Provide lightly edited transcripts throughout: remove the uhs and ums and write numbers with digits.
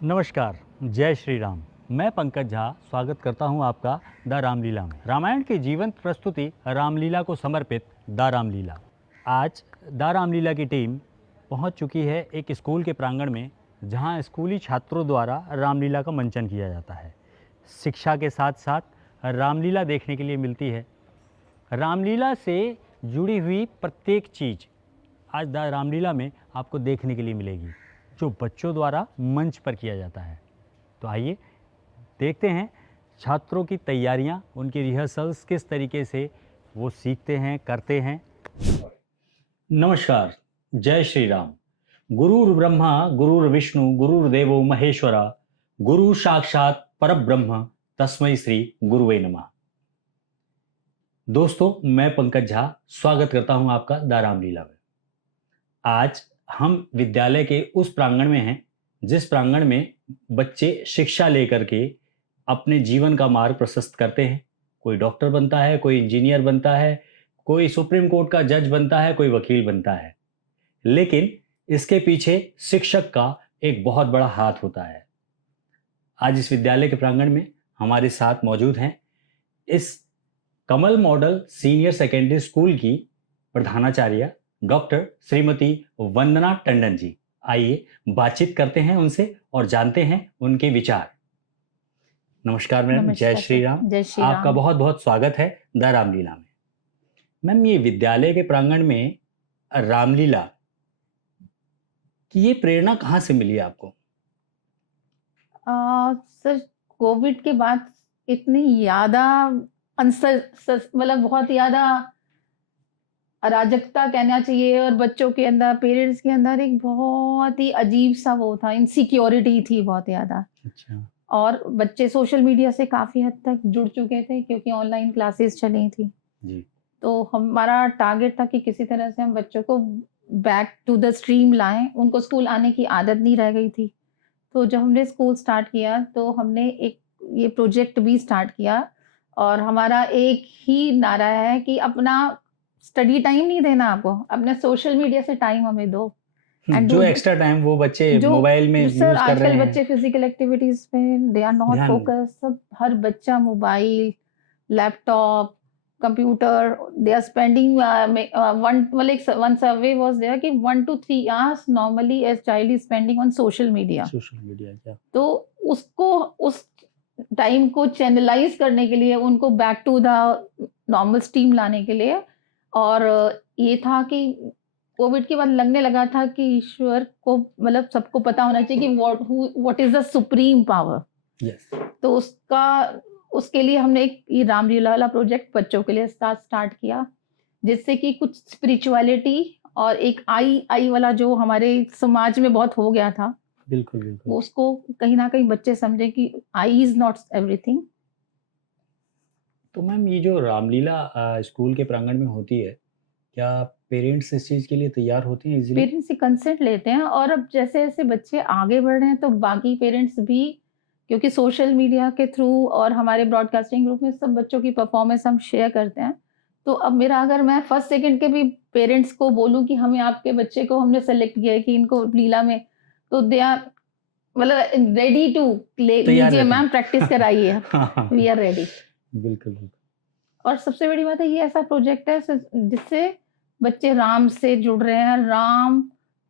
नमस्कार, जय श्री राम। मैं पंकज झा स्वागत करता हूं आपका द रामलीला में। रामायण की जीवंत प्रस्तुति रामलीला को समर्पित द रामलीला। आज द रामलीला की टीम पहुंच चुकी है एक स्कूल के प्रांगण में, जहां स्कूली छात्रों द्वारा रामलीला का मंचन किया जाता है। शिक्षा के साथ साथ रामलीला देखने के लिए मिलती है। रामलीला से जुड़ी हुई प्रत्येक चीज़ आज द रामलीला में आपको देखने के लिए मिलेगी, जो बच्चों द्वारा मंच पर किया जाता है। तो आइए देखते हैं छात्रों की तैयारियां, उनकी रिहर्सल्स किस तरीके से वो सीखते हैं, करते हैं। नमस्कार, जय श्री राम। गुरुर् ब्रह्मा गुरुर्विष्णु गुरुर्देवो महेश्वरा, गुरु साक्षात परब्रह्म, तस्मै श्री गुरुवे नमः। दोस्तों, मैं पंकज झा स्वागत करता हूं आपका द रामलीला में। आज हम विद्यालय के उस प्रांगण में हैं जिस प्रांगण में बच्चे शिक्षा लेकर के अपने जीवन का मार्ग प्रशस्त करते हैं। कोई डॉक्टर बनता है, कोई इंजीनियर बनता है, कोई सुप्रीम कोर्ट का जज बनता है, कोई वकील बनता है। लेकिन इसके पीछे शिक्षक का एक बहुत बड़ा हाथ होता है। आज इस विद्यालय के प्रांगण में हमारे साथ मौजूद हैं इस कमल मॉडल सीनियर सेकेंडरी स्कूल की प्रधानाचार्य डॉक्टर श्रीमती वंदना टंडन जी। आइए बातचीत करते हैं उनसे और जानते हैं उनके विचार। नमस्कार मैम, जय श्री राम। जय श्री आपका राम। बहुत बहुत स्वागत है द रामलीला में। मैम, ये विद्यालय के प्रांगण में रामलीला की ये प्रेरणा कहाँ से मिली आपको? सर, कोविड के बाद इतनी ज़्यादा मतलब बहुत ज़्यादा अराजकता कहना चाहिए, और बच्चों के अंदर, पेरेंट्स के अंदर एक बहुत ही अजीब-सा वो था, इनसिक्योरिटी थी बहुत ज़्यादा। अच्छा। और बच्चे सोशल मीडिया से काफ़ी हद तक जुड़ चुके थे, क्योंकि ऑनलाइन क्लासेस चली थी। जी। तो हमारा टारगेट था कि किसी तरह से हम बच्चों को बैक टू द स्ट्रीम लाएँ, उनको स्कूल आने की आदत नहीं रह गई थी। तो जब हमने स्कूल स्टार्ट किया, तो हमने एक ये प्रोजेक्ट भी स्टार्ट किया, और हमारा एक ही नारा है कि अपना स्टडी टाइम नहीं देना आपको, अपने सोशल मीडिया से टाइम हमें दो। एंड जो डू एक्स्ट्रा टाइम वो बच्चे जो मोबाइल में सर, यूज कर रहे आजकल हैं, बच्चे फिजिकल एक्टिविटीज पे दे आर नॉट ध्यान। फोकस। सब, हर बच्चा mobile, laptop, computer, they are spending one survey was there कि 1 to 3 hours normally as child is spending on social media. Social media क्या? तो उसको, उस टाइम को चैनलाइज़ करने के लिए, उनको back to the normal stream लाने के लिए, और ये था कि कोविड के बाद लगने लगा था कि ईश्वर को, मतलब सबको पता होना चाहिए कि what is the supreme power. Yes. तो उसके लिए हमने एक ये रामलीला वाला प्रोजेक्ट बच्चों के लिए स्टार्ट किया, जिससे कि कुछ स्पिरिचुअलिटी और एक आई वाला जो हमारे समाज में बहुत हो गया था, बिल्कुल बिल्कुल। वो उसको कहीं न कहीं बच्चे समझें कि आई इज़ नॉट एवरीथिंग। तो मैम, ये जो रामलीला स्कूल के प्रांगण में होती है, क्या पेरेंट्स इस चीज़ के लिए तैयार होते हैं इज़िली? पेरेंट्स से कंसेंट लेते हैं, और अब जैसे-जैसे बच्चे आगे बढ़ रहे हैं, तो बाकी पेरेंट्स भी, क्योंकि सोशल मीडिया के थ्रू और हमारे ब्रॉडकास्टिंग ग्रुप में सब बच्चों की परफॉर्मेंस हम शेयर करते हैं। तो अब मेरा, अगर मैं फर्स्ट सेकंड के भी पेरेंट्स को बोलूँ कि हमें आपके बच्चे को हमने सेलेक्ट किया है कि इनको लीला में, तो दे आर, मतलब रेडी टू तैयार लीजिए रहते मैम, हैं। प्रैक्टिस कराइए, हाँ, हाँ। We are ready. बिल्कुल, बिल्कुल। और सबसे बड़ी बात है, ये ऐसा प्रोजेक्ट है जिससे बच्चे राम से जुड़ रहे हैं, राम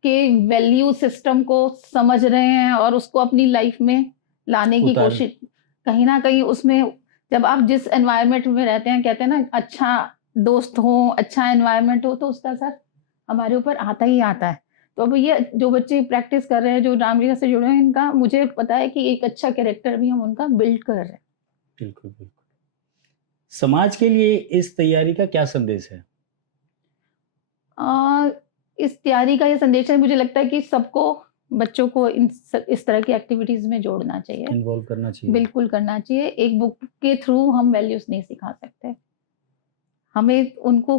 के वैल्यू सिस्टम को समझ रहे हैं, और उसको अपनी लाइफ में लाने की उतार कोशिश। कहीं न कहीं उसमें, जब आप जिस एनवायरनमेंट में रहते हैं, कहते हैं ना, अच्छा दोस्त हो, अच्छा एनवायरनमेंट हो, तो उसका असर हमारे ऊपर आता ही आता है। तो अब ये जो बच्चे प्रैक्टिस कर रहे हैं, जो रामलीला से जुड़े हैं, इनका मुझे पता है कि एक अच्छा कैरेक्टर भी हम उनका बिल्ड कर रहे हैं। बिल्कुल, बिल्कुल। समाज के लिए इस तैयारी का क्या संदेश है? अ, इस तैयारी का ये संदेश है, मुझे लगता है कि सबको, बच्चों को इस तरह की एक्टिविटीज़ में जोड़ना चाहिए। इन्वॉल्व करना चाहिए। बिल्कुल करना चाहिए। एक बुक के थ्रू हम वैल्यूज़ नहीं सिखा सकते। हमें उनको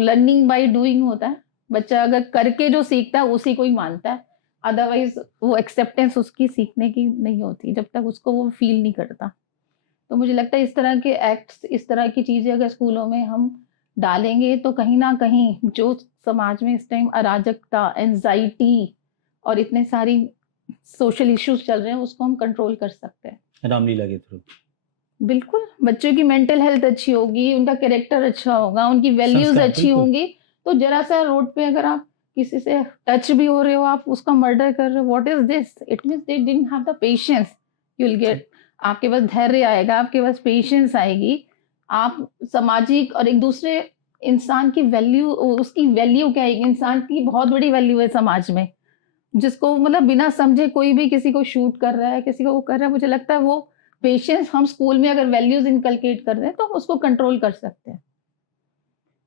लर्निंग बाय डूइंग होता है। बच्चा अगर करके जो सीखता है, उसी को ही मानता है। अदरवाइज़ वो एक्सेप्टेंस उसकी सीखने की नहीं होती, जब तक उसको वो फ़ील नहीं करता। तो मुझे लगता है इस तरह के एक्ट्स, इस तरह की चीज़ें अगर स्कूलों में हम डालेंगे, तो कहीं न कहीं जो समाज में इस टाइम अराजकता, एंग्ज़ायटी और इतने सारी सोशल इश्यूज चल रहे हैं उसको हम कंट्रोल कर सकते हैं। रामलीला के थ्रू बिल्कुल, बच्चों की मेंटल हेल्थ अच्छी होगी, उनका कैरेक्टर अच्छा होगा, उनकी वैल्यूज़ संस्कार अच्छी बिल्कुल। होंगी, तो ज़रा-सा रोड पे अगर आप किसी से टच भी हो रहे हो, आप उसका मर्डर कर रहे हो, what is this? It means they didn't have the patience, you will get, आपके पास धैर्य आएगा, आपके पास पेशेंस आएगी, आप सामाजिक और एक दूसरे इंसान की वैल्यू, उसकी वैल्यू क्या है, एक इंसान की बहुत बड़ी वैल्यू है समाज में, जिसको मतलब बिना समझे कोई भी किसी को शूट कर रहा है, किसी को वो कर रहा है, मुझे लगता है वो पेशेंस हम स्कूल में अगर वैल्यूज इनकलकेट कर रहे हैं तो हम उसको कंट्रोल कर सकते हैं।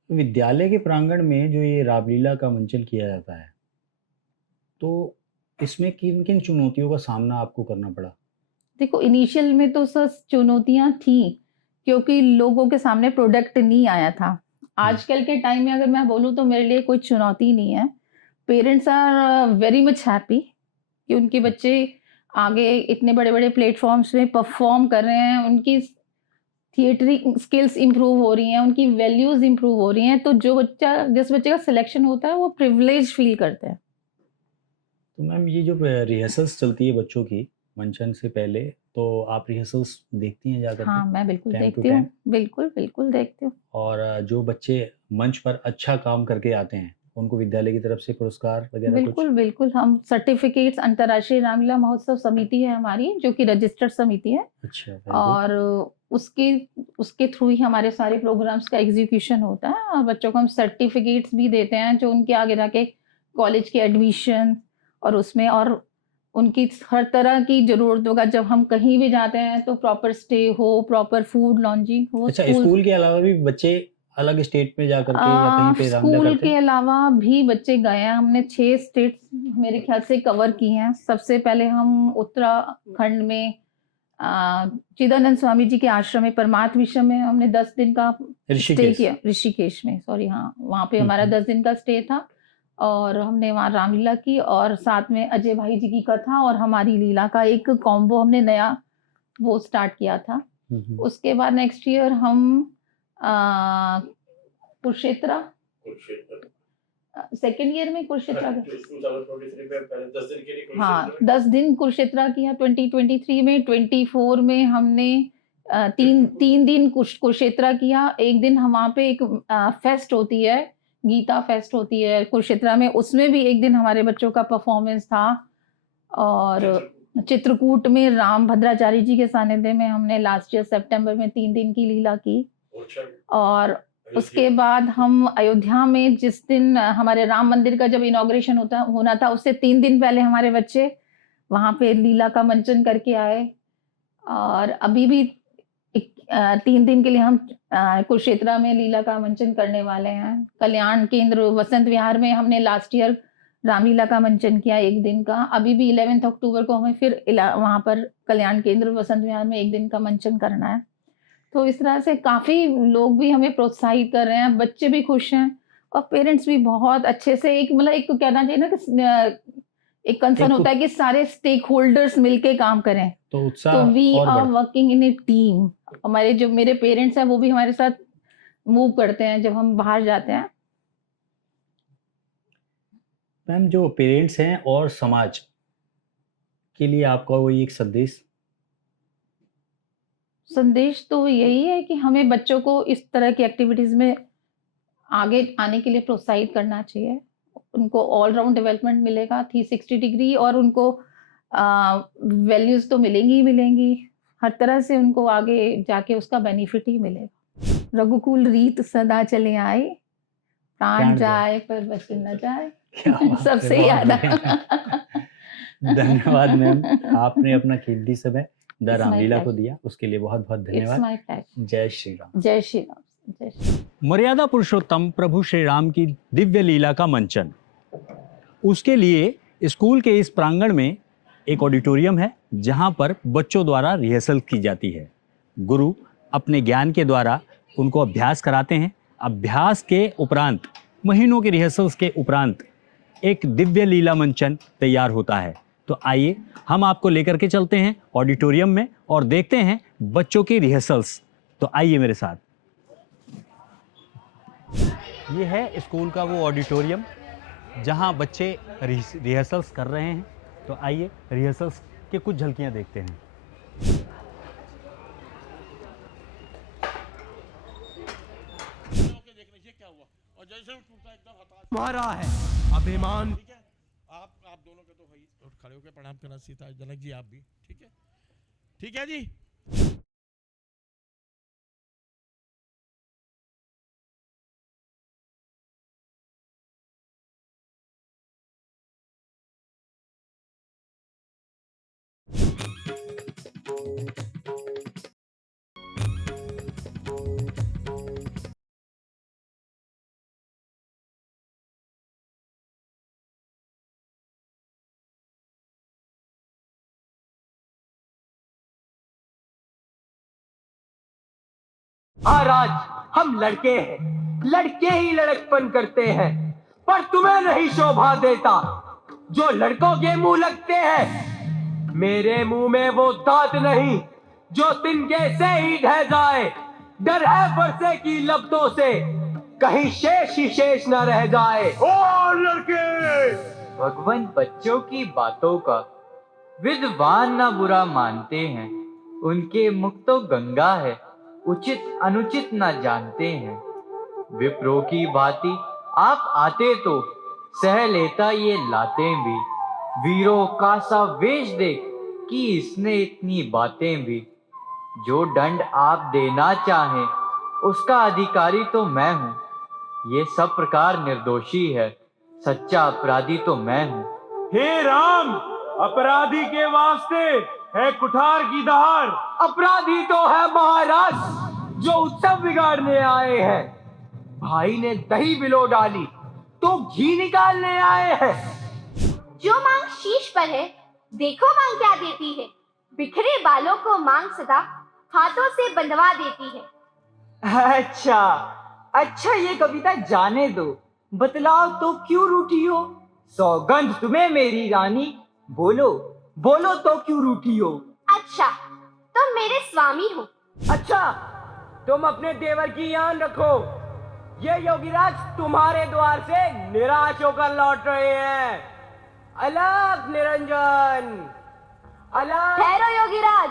विद्यालय के प्रांगण में जो ये रामलीला का मंचन किया जाता है, तो इसमें किन-किन चुनौतियों का सामना आपको करना पड़ा? देखो इनिशियल में तो सर चुनौतियां थी, क्योंकि लोगों के सामने प्रोडक्ट नहीं आया था। हुँ, आजकल के टाइम में अगर मैं बोलूँ तो मेरे लिए कोई चुनौती नहीं है। Parents are very much happy कि उनके हुँ। बच्चे आगे इतने बड़े-बड़े प्लेटफॉर्म्स में परफॉर्म कर रहे हैं, उनकी थिएटरिंग स्किल्स इम्प्रूव हो रही हैं, उनकी वैल्यूज़ इम्प्रूव हो रही हैं, तो जो बच्चा जिस बच्चे का सिलेक्शन होता है वो प्रिविलेज फील करते हैं। तो मैम ये जो रिहर्सल्स चलती है बच्चों की मंचन से पहले, तो आप रिहर्सल्स देखती हैं जा कर के हाँ, मैं बिल्कुल टाइम टू देखती हूँ। टाइम? बिल्कुल, बिल्कुल देखती हूँ। और जो बच्चे मंच पर अच्छा काम करके आते हैं, उनको विद्यालय की तरफ से पुरस्कार वगैरह कुछ? बिल्कुल, बिल्कुल, हम सर्टिफ़िकेट्स अंतर्राष्ट्रीय रामलीला महोत्सव समिति है हमारी, जो कि रजिस्टर्ड समिति है, अच्छा, वेरी गुड। और उसके उसके थ्रू ही हमारे सारे प्रोग्राम्स का एग्ज़ीक्यूशन होता है, और बच्चों को हम सर्टिफ़िकेट्स भी देते हैं, जो उनके आगे जाके कॉलेज के एडमिशन और उसमें, और उनकी हर तरह की ज़रूरतों का, जब हम कहीं भी जाते हैं तो प्रॉपर स्टे हो, प्रॉपर फूड, लॉजिंग हो, अच्छा, स्कूल। स्कूल के अलावा भी बच्चे अलग स्टेट में जा कर के या कहीं पे रामलीला स्कूल करते के हैं? अलावा भी बच्चे गए हैं, हमने 6 स्टेट्स मेरे ख्याल से कवर की हैं। सबसे पहले हम उत्तराखंड में चिदानंद स्वामी जी के आश्रम में, परमार्थ विश्व में हमने 10 दिन का स्टे ऋषिकेश। किया। ऋषिकेश में, सॉरी, हाँ, वहाँ पे हुँ, हमारा हुँ। 10 दिन का स्टे था, और हमने वहाँ रामलीला की, और साथ में अजय भाई जी की कथा और हमारी लीला का एक कॉम्बो हमने नया वो स्टार्ट किया था। हुँ, हुँ। उसके बाद नेक्स्ट ईयर हम अ, कुरुक्षेत्र, सेकंड ईयर में कुरुक्षेत्र, 2023 में पहले 10 दिन के लिए हाँ, कुरुक्षेत्र में 10 दिन कुरुक्षेत्र किया 2023 में, 24 में हमने 3 दिन कुरुक्षेत्र किया। एक दिन हम वहाँ पे एक फेस्ट होती है, गीता फेस्ट होती है कुरुक्षेत्र में, उसमें भी एक दिन हमारे बच्चों का परफॉर्मेंस था। और चित्रकूट में राम भद्राचार्य जी के सानिध्य में हमने लास्ट ईयर सितंबर में 3 दिन की लीला की। और उसके बाद हम अयोध्या में जिस दिन हमारे राम मंदिर का जब इनॉग्रेशन होना था, उससे 3 दिन पहले हमारे बच्चे वहाँ पे लीला का मंचन करके आए। और अभी भी 3 दिन के लिए हम कुरुक्षेत्र में लीला का मंचन करने वाले हैं। कल्याण केंद्र वसंत विहार में हमने लास्ट ईयर रामलीला का मंचन किया 1 दिन का। अभी भी 11 अक्टूबर को हमें फिर वहाँ पर कल्याण केंद्र वसंत विहार में 1 दिन का मंचन करना है। तो इस तरह से काफ़ी लोग भी हमें प्रोत्साहित कर रहे हैं, बच्चे भी खुश हैं, और पेरेंट्स भी बहुत अच्छे से, एक मतलब एक कहना चाहिए ना कि एक कंसर्न एक होता है कि सारे स्टेक होल्डर्स मिलके काम करें। तो तो उत्साह वी और आर बढ़ता वर्किंग इन ए टीम। हमारे जो मेरे पेरेंट्स हैं वो भी हमारे साथ मूव करते हैं जब हम बाहर जाते हैं। मैम जो पेरेंट्स हैं और समाज के लिए आपका कोई एक संदेश? संदेश तो यही है कि हमें बच्चों को इस तरह की एक्टिविटीज़ में आगे आने के लिए प्रोत्साहित करना चाहिए। उनको ऑल राउंड डेवलपमेंट मिलेगा 360 डिग्री, और उनको वैल्यूज़ तो मिलेंगी ही मिलेंगी। हर तरह से उनको आगे जाके उसका बेनिफिट ही मिलेगा। रघुकुल रीत सदा चले आए, प्राण प्राण जाए। जाए पर वचन न जाए। क्या बात है, सबसे बहुत याद बढ़िया। धन्यवाद मैम, आपने अपना कीमती समय द इट्स माय रामलीला को प्लेजर, दिया, उसके लिए बहुत-बहुत इट्स धन्यवाद। My pleasure. जय श्री राम। जय श्री राम, जय श्री राम। मर्यादा पुरुषोत्तम प्रभु श्री राम की दिव्य लीला का मंचन, उसके लिए स्कूल के इस प्रांगण में एक ऑडिटोरियम है जहां पर बच्चों द्वारा रिहर्सल की जाती है। गुरु अपने ज्ञान के द्वारा उनको अभ्यास कराते हैं। अभ्यास के उपरांत, महीनों के रिहर्सल्स के उपरांत एक दिव्य लीला मंचन तैयार होता है। तो आइए हम आपको लेकर के चलते हैं ऑडिटोरियम में और देखते हैं बच्चों की रिहर्सल्स। तो आइए मेरे साथ। ये है स्कूल का वो ऑडिटोरियम जहां बच्चे रिहर्सल्स कर रहे हैं। तो आइए रिहर्सल्स के कुछ झलकियाँ देखते हैं। तुम्हारा है अभिमान। ठीक है, आप दोनों के तो भाई खड़े होकर प्रणाम करना सीता, जनक जी आप भी, ठीक है, ठीक है जी। महाराज, हम लड़के हैं, लड़के ही लड़कपन करते हैं, पर तुम्हें नहीं शोभा देता जो लड़कों के मुंह लगते हैं। मेरे मुंह में वो दांत नहीं जो तिनके से ही ढह जाए। डर है फरसे की लपटों से, कहीं शेष ही शेष न रह जाए। ओ लड़के, भगवान बच्चों की बातों का विद्वान ना बुरा मानते हैं। उनके मुख तो गंगा है, उचित अनुचित ना जानते हैं। विप्रो की भांति आप आते तो सह लेता ये लाते भी। वीरों का सा वेश देख कि इसने इतनी बातें भी। जो दंड आप देना चाहें उसका अधिकारी तो मैं हूँ। ये सब प्रकार निर्दोषी है, सच्चा अपराधी तो मैं हूँ। हे राम, अपराधी के वास्ते है कुठार की दहाड़। अपराधी तो है महाराज जो उत्सव बिगाड़ने आए हैं। भाई ने दही बिलो डाली तो घी निकालने आए हैं। जो मांग शीश पर है, देखो मांग क्या देती है। बिखरे बालों को मांग सदा हाथों से बंधवा देती है। अच्छा ये कविता जाने दो, बतलाओ तो क्यों रूठी हो। सौगंध तुम्हें मेरी रानी, बोलो बोलो तो क्यों रूठी हो। अच्छा, तुम मेरे स्वामी हो। अच्छा, तुम अपने देवर की ध्यान रखो। ये योगीराज तुम्हारे द्वार से निराश होकर लौट रहे हैं। अलग निरंजन, अलग। ठहरो योगीराज,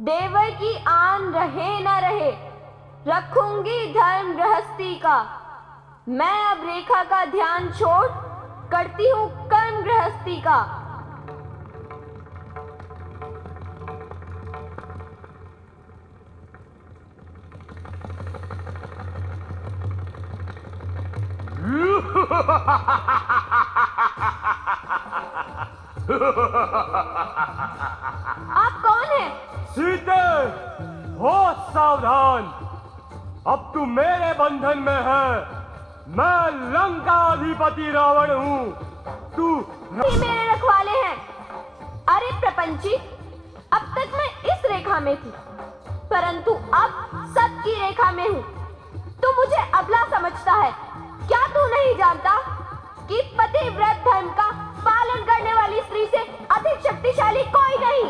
देवर की आन रहे न रहे, रखूंगी धर्म गृहस्थी का। मैं अब रेखा का ध्यान छोड़ करती हूँ कर्म गृहस्थी का। आप कौन हैं? सीते, हो सावधान, अब तू मेरे बंधन में है। मैं लंका अधिपति रावण हूँ, तू ही मेरे रखवाले हैं। अरे प्रपंची, अब तक मैं इस रेखा में थी, परंतु अब सत की रेखा में हूँ। तू मुझे अबला समझता है। क्या तू नहीं जानता कि पतिव्रत धर्म का पालन करने वाली स्त्री से अधिक शक्तिशाली कोई नहीं।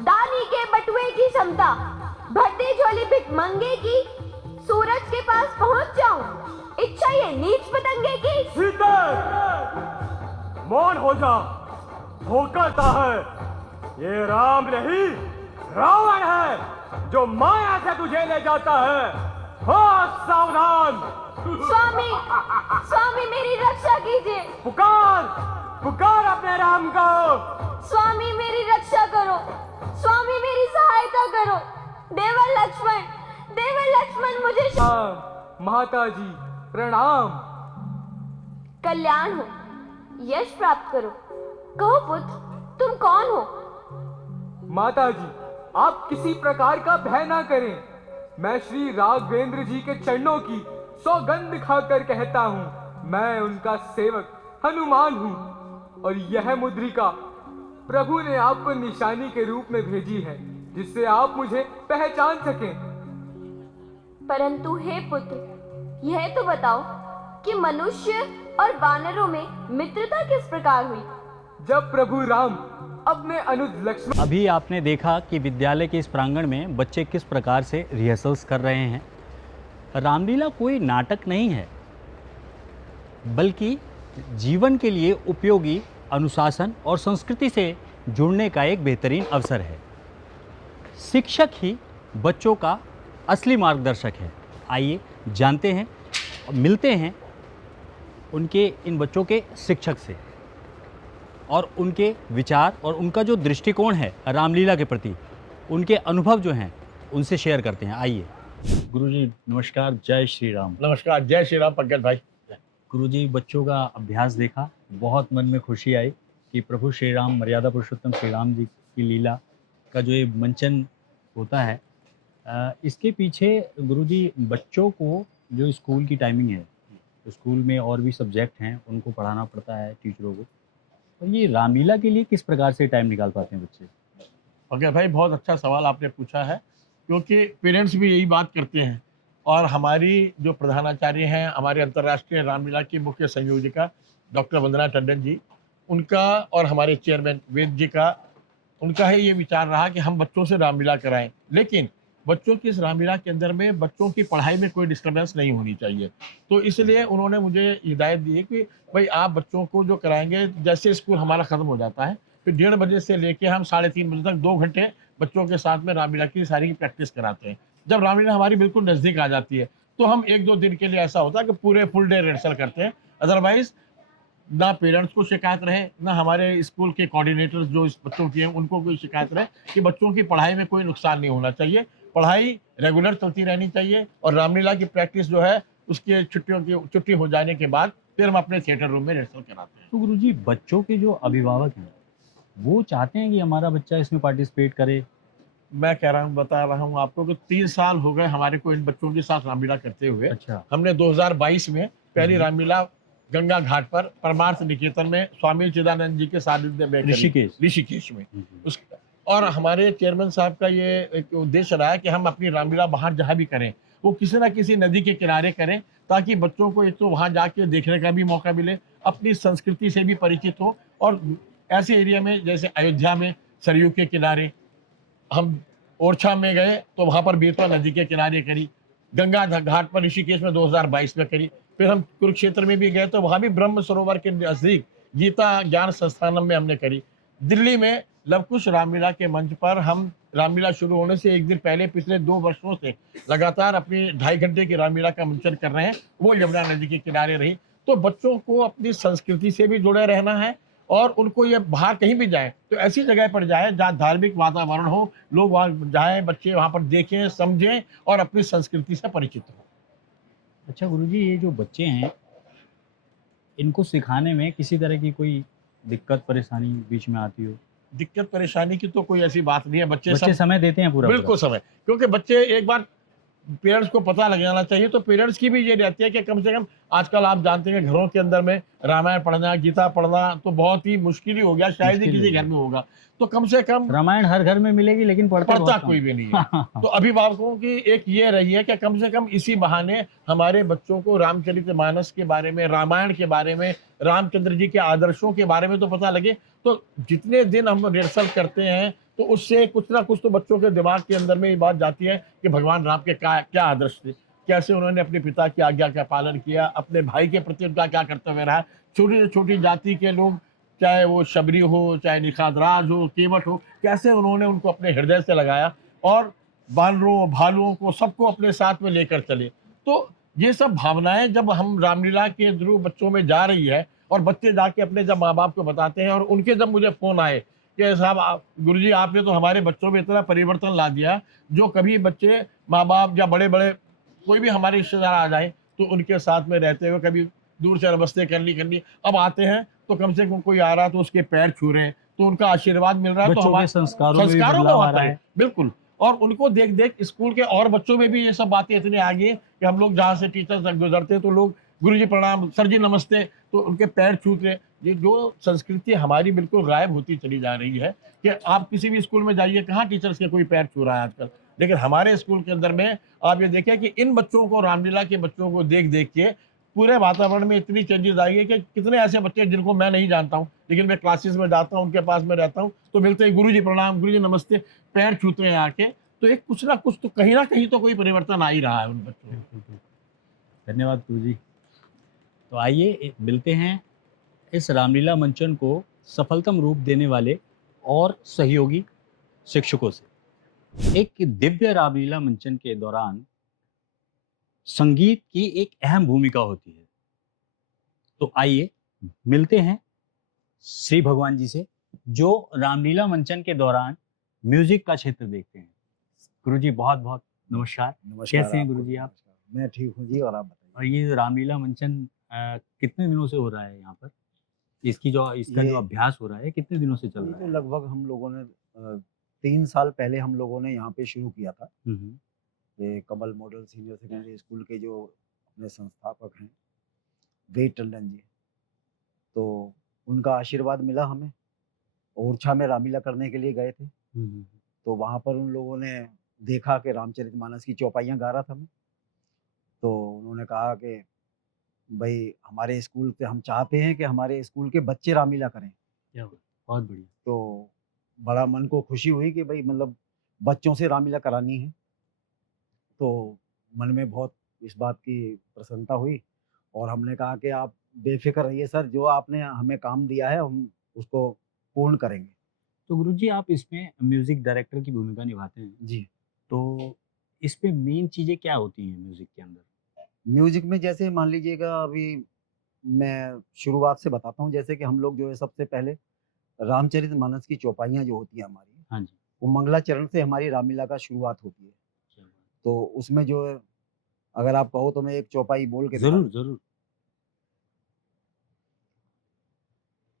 दानी के बटुए की क्षमता, भरती झोली भिखमंगे की, सूरज के पास पहुंच जाऊं, इच्छा ये नीच पतंगे की। सीते, मौन हो जा, भोकता है। ये राम नहीं, रावण है जो माया से तुझे ले जाता है। हो सावधान। स्वामी, स्वामी मेरी रक्षा कीजिए। पुकार पुकार अपने राम को। स्वामी मेरी रक्षा करो, स्वामी मेरी सहायता करो। देवर लक्ष्मण मुझे माता जी प्रणाम। कल्याण हो, यश प्राप्त करो। कहो पुत्र, तुम कौन हो? माता जी, आप किसी प्रकार का भय ना करें। मैं श्री राघवेंद्र जी के चरणों की सौगंध खाकर कहता हूँ, मैं उनका सेवक हनुमान हूँ। और यह मुद्रिका प्रभु ने आपको निशानी के रूप में भेजी है, जिससे आप मुझे पहचान सकें। परंतु हे पुत्र, यह तो बताओ कि मनुष्य और वानरों में मित्रता किस प्रकार हुई? जब प्रभु राम अपने अनुज लक्ष्मण। अभी आपने देखा कि विद्यालय के इस प्रांगण में बच्चे किस प्रकार से रिहर्सल्स कर रहे हैं। रामलीला कोई नाटक नहीं है, बल्कि जीवन के लिए उपयोगी अनुशासन और संस्कृति से जुड़ने का एक बेहतरीन अवसर है। शिक्षक ही बच्चों का असली मार्गदर्शक है। आइए जानते हैं और मिलते हैं उनके इन बच्चों के शिक्षक से और उनके विचार और उनका जो दृष्टिकोण है रामलीला के प्रति, उनके अनुभव जो हैं उनसे शेयर करते हैं। आइए। गुरुजी नमस्कार, जय श्री राम। नमस्कार, जय श्री राम पंकज भाई। गुरुजी, बच्चों का अभ्यास देखा, बहुत मन में खुशी आई कि प्रभु श्री राम, मर्यादा पुरुषोत्तम श्री राम जी की लीला का जो ये मंचन होता है, इसके पीछे गुरुजी बच्चों को जो स्कूल की टाइमिंग है, तो स्कूल में और भी सब्जेक्ट हैं उनको पढ़ाना पड़ता है टीचरों को, और ये रामलीला के लिए किस प्रकार से टाइम निकाल पाते हैं बच्चे? पंकज भाई, बहुत अच्छा सवाल आपने पूछा है, क्योंकि पेरेंट्स भी यही बात करते हैं। और हमारी जो प्रधानाचार्य हैं, हमारे अंतर्राष्ट्रीय रामलीला की मुख्य संयोजिका डॉक्टर वंदना टंडन जी, उनका और हमारे चेयरमैन वेद जी का, उनका है ये विचार रहा कि हम बच्चों से रामलीला कराएं, लेकिन बच्चों की इस रामलीला के अंदर में बच्चों की पढ़ाई में कोई डिस्टर्बेंस नहीं होनी चाहिए। तो इसलिए उन्होंने मुझे हिदायत दी है कि भाई आप बच्चों को जो कराएंगे, जैसे स्कूल हमारा ख़त्म हो जाता है फिर 1:30 बजे से लेके हम 3:30 बजे तक 2 घंटे बच्चों के साथ में रामलीला की सारी प्रैक्टिस कराते हैं। जब रामलीला हमारी बिल्कुल नज़दीक आ जाती है तो हम 1-2 दिन के लिए ऐसा होता है कि पूरे फुल डे रिहर्सल करते हैं। अदरवाइज़ ना पेरेंट्स को शिकायत रहे, ना हमारे स्कूल के कोऑर्डिनेटर्स जो इस बच्चों की हैं उनको कोई शिकायत रहे कि बच्चों की पढ़ाई में कोई नुकसान नहीं होना चाहिए। पढ़ाई रेगुलर चलती रहनी चाहिए और रामलीला की प्रैक्टिस जो है उसके छुट्टी हो जाने के बाद फिर हम अपने थिएटर रूम में रिहर्सल कराते हैं। तो गुरुजी, बच्चों के जो अभिभावक हैं वो चाहते हैं कि हमारा बच्चा इसमें पार्टिसिपेट करे। मैं बता रहा हूँ आपको कि 3 साल हो गए हमारे को इन बच्चों के साथ रामलीला करते हुए। अच्छा। हमने 2022 में पहली रामलीला गंगा घाट पर परमार्थ निकेतन में स्वामी चिदानंद जी के सानिध्य में करी, ऋषिकेश में। और हमारे चेयरमैन साहब का ये एक उद्देश्य रहा है कि हम अपनी रामलीला बाहर जहाँ भी करें वो किसी न किसी नदी के किनारे करें, ताकि बच्चों को एक तो वहाँ जाके देखने का भी मौका मिले, अपनी संस्कृति से भी परिचित हो। और ऐसे एरिया में जैसे अयोध्या में सरयू के किनारे, हम ओरछा में गए तो वहाँ पर बेतवा नदी के किनारे करी, गंगा घाट पर ऋषिकेश में 2022 में करी। फिर हम कुरुक्षेत्र में भी गए तो वहाँ भी ब्रह्म सरोवर के नज़दीक गीता ज्ञान संस्थानम में हमने करी। दिल्ली में लवकुश रामलीला के मंच पर हम रामलीला शुरू होने से एक दिन पहले पिछले 2 वर्षों से लगातार अपनी 2.5 घंटे की रामलीला का मंचन कर रहे हैं, वो यमुना नदी के किनारे रही। तो बच्चों को अपनी संस्कृति से भी जुड़े रहना है और उनको ये बाहर कहीं भी जाए तो ऐसी जगह पर जाए जहाँ धार्मिक वातावरण हो, लोग वहाँ जाएं, बच्चे वहाँ पर देखें, समझें और अपनी संस्कृति से परिचित हों। अच्छा गुरुजी, ये जो बच्चे हैं इनको सिखाने में किसी तरह की कोई दिक्कत परेशानी बीच में आती हो? दिक्कत परेशानी की तो कोई ऐसी बात नहीं है। बच्चे समय देते हैं पूरा? बिल्कुल समय, क्योंकि बच्चे एक बार पेरेंट्स को पता लग जाना चाहिए। तो पेरेंट्स की भी ये रहती है कि कम से कम आजकल आप जानते हैं घरों के अंदर में रामायण पढ़ना, गीता पढ़ना तो बहुत ही मुश्किल ही हो गया, शायद ही किसी घर में होगा। तो कम से कम रामायण हर घर में मिलेगी लेकिन पढ़ता कोई भी नहीं है। तो अभिभावकों की एक ये रही है कि कम से कम इसी बहाने हमारे बच्चों को रामचरितमानस के बारे में, रामायण के बारे में, रामचंद्र जी के आदर्शों के बारे में तो पता लगे। तो जितने दिन हम रिहर्सल करते हैं तो उससे कुछ ना कुछ तो बच्चों के दिमाग के अंदर में ये बात जाती है कि भगवान राम के क्या आदर्श थे, कैसे उन्होंने अपने पिता की आज्ञा का पालन किया, अपने भाई के प्रति उनका क्या कर्तव्य रहा। छोटी से छोटी जाति के लोग, चाहे वो शबरी हो, चाहे निखादराज हो, केवट हो, कैसे उन्होंने उनको अपने हृदय से लगाया और बानरों, भालुओं को सबको अपने साथ में लेकर चले। तो ये सब भावनाएं जब हम रामलीला के थ्रू बच्चों में जा रही है और बच्चे जाके अपने जब माँ बाप को बताते हैं और उनके जब मुझे फ़ोन आए कि साहब गुरुजी आपने तो हमारे बच्चों में इतना परिवर्तन ला दिया, जो कभी बच्चे माँ बाप या बड़े बड़े कोई भी हमारे रिश्तेदार आ जाए तो उनके साथ में रहते हुए कभी दूर से नमस्ते कर ली, अब आते हैं तो कम से कम कोई आ रहा तो उसके पैर छू रहे हैं, तो उनका आशीर्वाद मिल रहा है, तो हमारे संस्कारों में आता है। बिल्कुल। और उनको देख देख स्कूल के और बच्चों में भी ये सब बातें इतनी आ गई कि हम लोग जहाँ से टीचर्स तक गुजरते तो लोग गुरुजी प्रणाम, सर जी नमस्ते, तो उनके पैर छूते। ये जो संस्कृति हमारी बिल्कुल गायब होती चली जा रही है कि आप किसी भी स्कूल में जाइए, कहाँ टीचर्स के कोई पैर छू रहा है आजकल। लेकिन हमारे स्कूल के अंदर में आप ये देखें कि इन बच्चों को, रामलीला के बच्चों को देख देख के पूरे वातावरण में इतनी चेंजेस आई है कि कितने ऐसे बच्चे जिनको मैं नहीं जानता हूँ, लेकिन मैं क्लासेस में जाता हूँ, उनके पास में रहता हूँ, तो मिलते ही गुरुजी प्रणाम, गुरुजी नमस्ते, पैर छूते हैं आके। तो एक कुछ ना कुछ तो कहीं ना कहीं तो कोई परिवर्तन आ ही रहा है उन बच्चों में। धन्यवाद गुरुजी। तो आइए मिलते हैं इस रामलीला मंचन को सफलतम रूप देने वाले और सहयोगी शिक्षकों से। एक दिव्य रामलीला मंचन के दौरान संगीत की एक अहम भूमिका होती है। तो आइए मिलते हैं श्री भगवान जी से, जो रामलीला मंचन के दौरान म्यूजिक का क्षेत्र देखते हैं। गुरुजी बहुत बहुत नमस्कार। नमस्कार। कैसे हैं आपको गुरुजी भी आप? नमस्कार। मैं ठीक हूँ जी, और आप बताइए। और ये रामलीला मंचन कितने दिनों से हो रहा है यहाँ पर? इसका जो ये अभ्यास हो रहा है कितने दिनों से चल ये रहा तो है? लगभग हम लोगों ने 3 साल पहले हम लोगों ने यहाँ पे शुरू किया था। हम्म, ये कमल मॉडल सीनियर सेकेंडरी स्कूल के जो अपने संस्थापक हैं, वेद टंडन जी, तो उनका आशीर्वाद मिला हमें। ओरछा में रामलीला करने के लिए गए थे, हम्म, तो वहाँ पर उन लोगों ने देखा कि रामचरितमानस की चौपाइयाँ गा रहा था मैं। तो उन्होंने कहा कि भाई हमारे स्कूल से हम चाहते हैं कि हमारे स्कूल के बच्चे रामलीला करें। क्या बात, बहुत बढ़िया। तो बड़ा मन को खुशी हुई कि भाई मतलब बच्चों से रामलीला करानी है। तो मन में बहुत इस बात की प्रसन्नता हुई, और हमने कहा कि आप बेफिक्र रहिए सर, जो आपने हमें काम दिया है हम उसको पूर्ण करेंगे। तो गुरुजी आप इसमें म्यूजिक डायरेक्टर की भूमिका निभाते हैं, जी। तो इसमें मेन चीजें क्या होती हैं म्यूजिक के अंदर? म्यूजिक में जैसे मान लीजिएगा, अभी मैं शुरुआत से बताता हूँ। जैसे कि हम लोग जो है सबसे पहले रामचरितमानस की चौपाइयाँ जो होती हैं हमारी, हाँ जी। वो मंगलाचरण से हमारी रामलीला का शुरुआत होती है। क्या बात। तो उसमें जो है, अगर आप कहो तो मैं एक चौपाई बोल के दिखा जरूर दूँ। जरूर।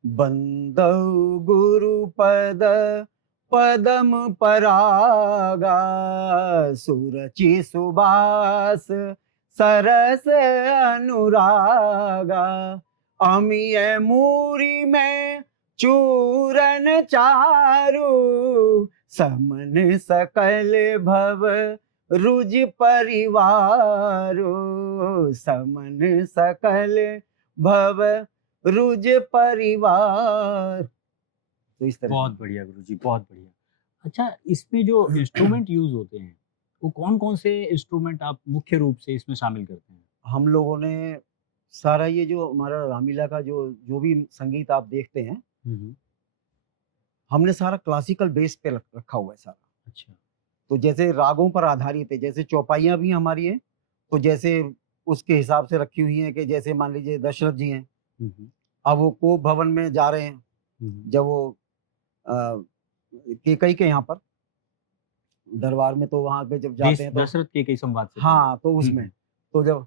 बंदौ गुरुपद पदम परागा, सुरचि सुबास सरस अनुरागा, अमिय मूरी में चूरन चारु, समन सकल भव रुज परिवारो, समन सकल भव रुज परिवार। तो इस तरह बहुत बढ़िया गुरुजी, बहुत बढ़िया। अच्छा, इसमें जो इंस्ट्रूमेंट यूज होते हैं वो कौन कौन से इंस्ट्रूमेंट आप मुख्य रूप से इसमें शामिल करते हैं? हम लोगों ने सारा ये जो हमारा रामलीला का जो जो भी संगीत आप देखते हैं, हम्म, हमने सारा क्लासिकल बेस पे रखा हुआ है सारा। अच्छा। तो जैसे रागों पर आधारित है, जैसे चौपाइयाँ भी हमारी हैं, तो जैसे उसके हिसाब से रखी हुई हैं कि जैसे मान लीजिए दशरथ जी हैं, हम्म, अब वो कोप भवन में जा रहे हैं, जब वो केकई के यहाँ पर दरबार में, तो वहाँ पे जब जाते हैं तो दशरथ के कई संवाद से हाँ, तो उसमें तो जब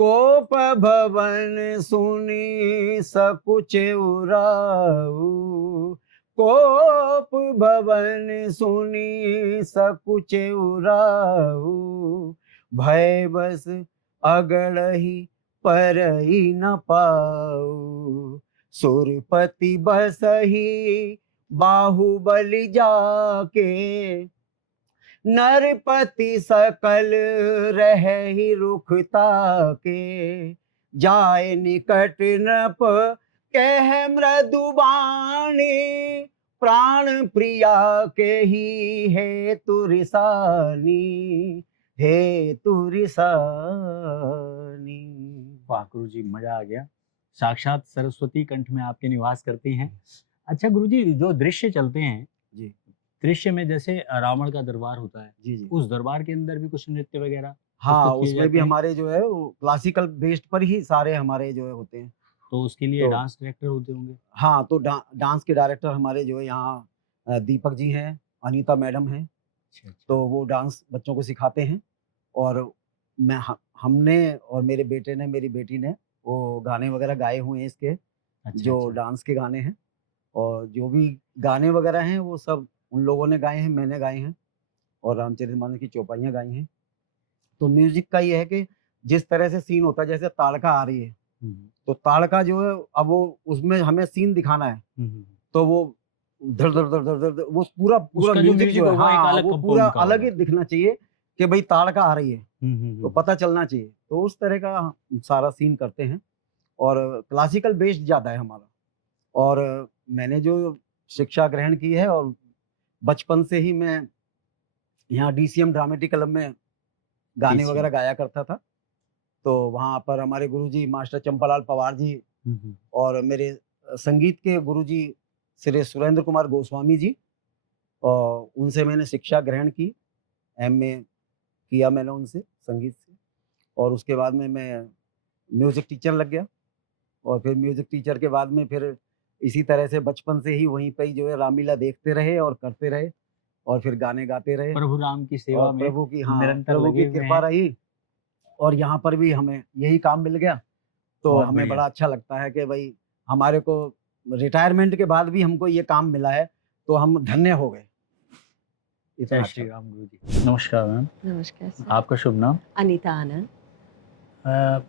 कोप भवन सुनी सकुच उराऊ, कोप भवन सुनी सकुच उराऊ, भय बस अगड़ही परही न पाऊ, सुरपति बसही बाहुबली जाके, नरपति सकल रहे रुखता के, जाय निकट नप कह मृदुबाणी, प्राण प्रिया के ही है तुरिसानी, हे तुरिसानी। वाह गुरुजी, मजा आ गया। साक्षात सरस्वती कंठ में आपके निवास करती हैं। अच्छा गुरुजी, जो दृश्य चलते हैं जी दृश्य में, जैसे रावण का दरबार होता है, जी जी। उस दरबार के अंदर भी कुछ नृत्य वगैरह हाँ, प्रस्तुत किए उसमें जाते भी हैं? हमारे जो है वो क्लासिकल बेस्ड पर ही सारे हमारे जो है होते हैं। तो उसके लिए तो डांस डायरेक्टर होते होंगे? हाँ, तो डांस के डायरेक्टर हमारे जो है यहाँ दीपक जी हैं, अनीता मैडम हैं, अच्छा अच्छा। तो वो डांस बच्चों को सिखाते हैं। और हमने और मेरे बेटे ने, मेरी बेटी ने वो गाने वगैरह गाए हुए हैं इसके, अच्छा जो अच्छा। डांस के गाने हैं, और जो भी गाने वगैरह हैं वो सब उन लोगों ने गाए हैं, मैंने गाए हैं, और रामचरितमानस की चौपाइयाँ गाई हैं। तो म्यूजिक का ये है कि जिस तरह से सीन होता है, जैसे ताड़का आ रही है, हम्म, तो ताड़का जो है, अब वो उसमें हमें सीन दिखाना है, हम्म। तो वो धड़ धड़ धड़ धड़ धड़ वो पूरा उसका जो म्यूजिक म्यूजिक जो है, होगा एक हाँ, अलग वो कंपाउंड पूरा का अलग होगा। ही दिखना चाहिए कि भाई ताड़का आ रही है, तो हम्म। पता चलना चाहिए। तो उस तरह का सारा सीन करते हैं, और क्लासिकल बेस्ड ज़्यादा है हमारा। और मैंने जो शिक्षा ग्रहण की है, और बचपन से ही मैं यहाँ डीसीएम ड्रामेटिक क्लब में गाने DCM। वगैरह गाया करता था। तो वहाँ पर हमारे गुरुजी मास्टर चंपालाल पवार जी, हम्म, और मेरे संगीत के गुरुजी श्री सुरेंद्र कुमार गोस्वामी जी, और उनसे मैंने शिक्षा ग्रहण की, एमए किया मैंने उनसे संगीत से। और उसके बाद में मैं म्यूज़िक टीचर लग गया, और फिर म्यूज़िक टीचर के बाद में फिर इसी तरह से बचपन से ही वहीं पे ही जो है रामलीला देखते रहे और करते रहे, और फिर गाने गाते रहे। प्रभु राम की सेवा और में प्रभु की, हाँ, निरंतर प्रभु लगे की हुए कृपा हैं। रही, और यहाँ पर भी हमें यही काम मिल गया, तो बहुत हमें बढ़िया। बड़ा अच्छा लगता है कि भाई हमारे को रिटायरमेंट के बाद भी हमको ये काम मिला है, तो हम धन्य हो गए। इतना जय अच्छा। श्री राम गुरु जी। नमस्कार मैम, नमस्कार सर। आपका शुभ नाम? अनीता आनंद।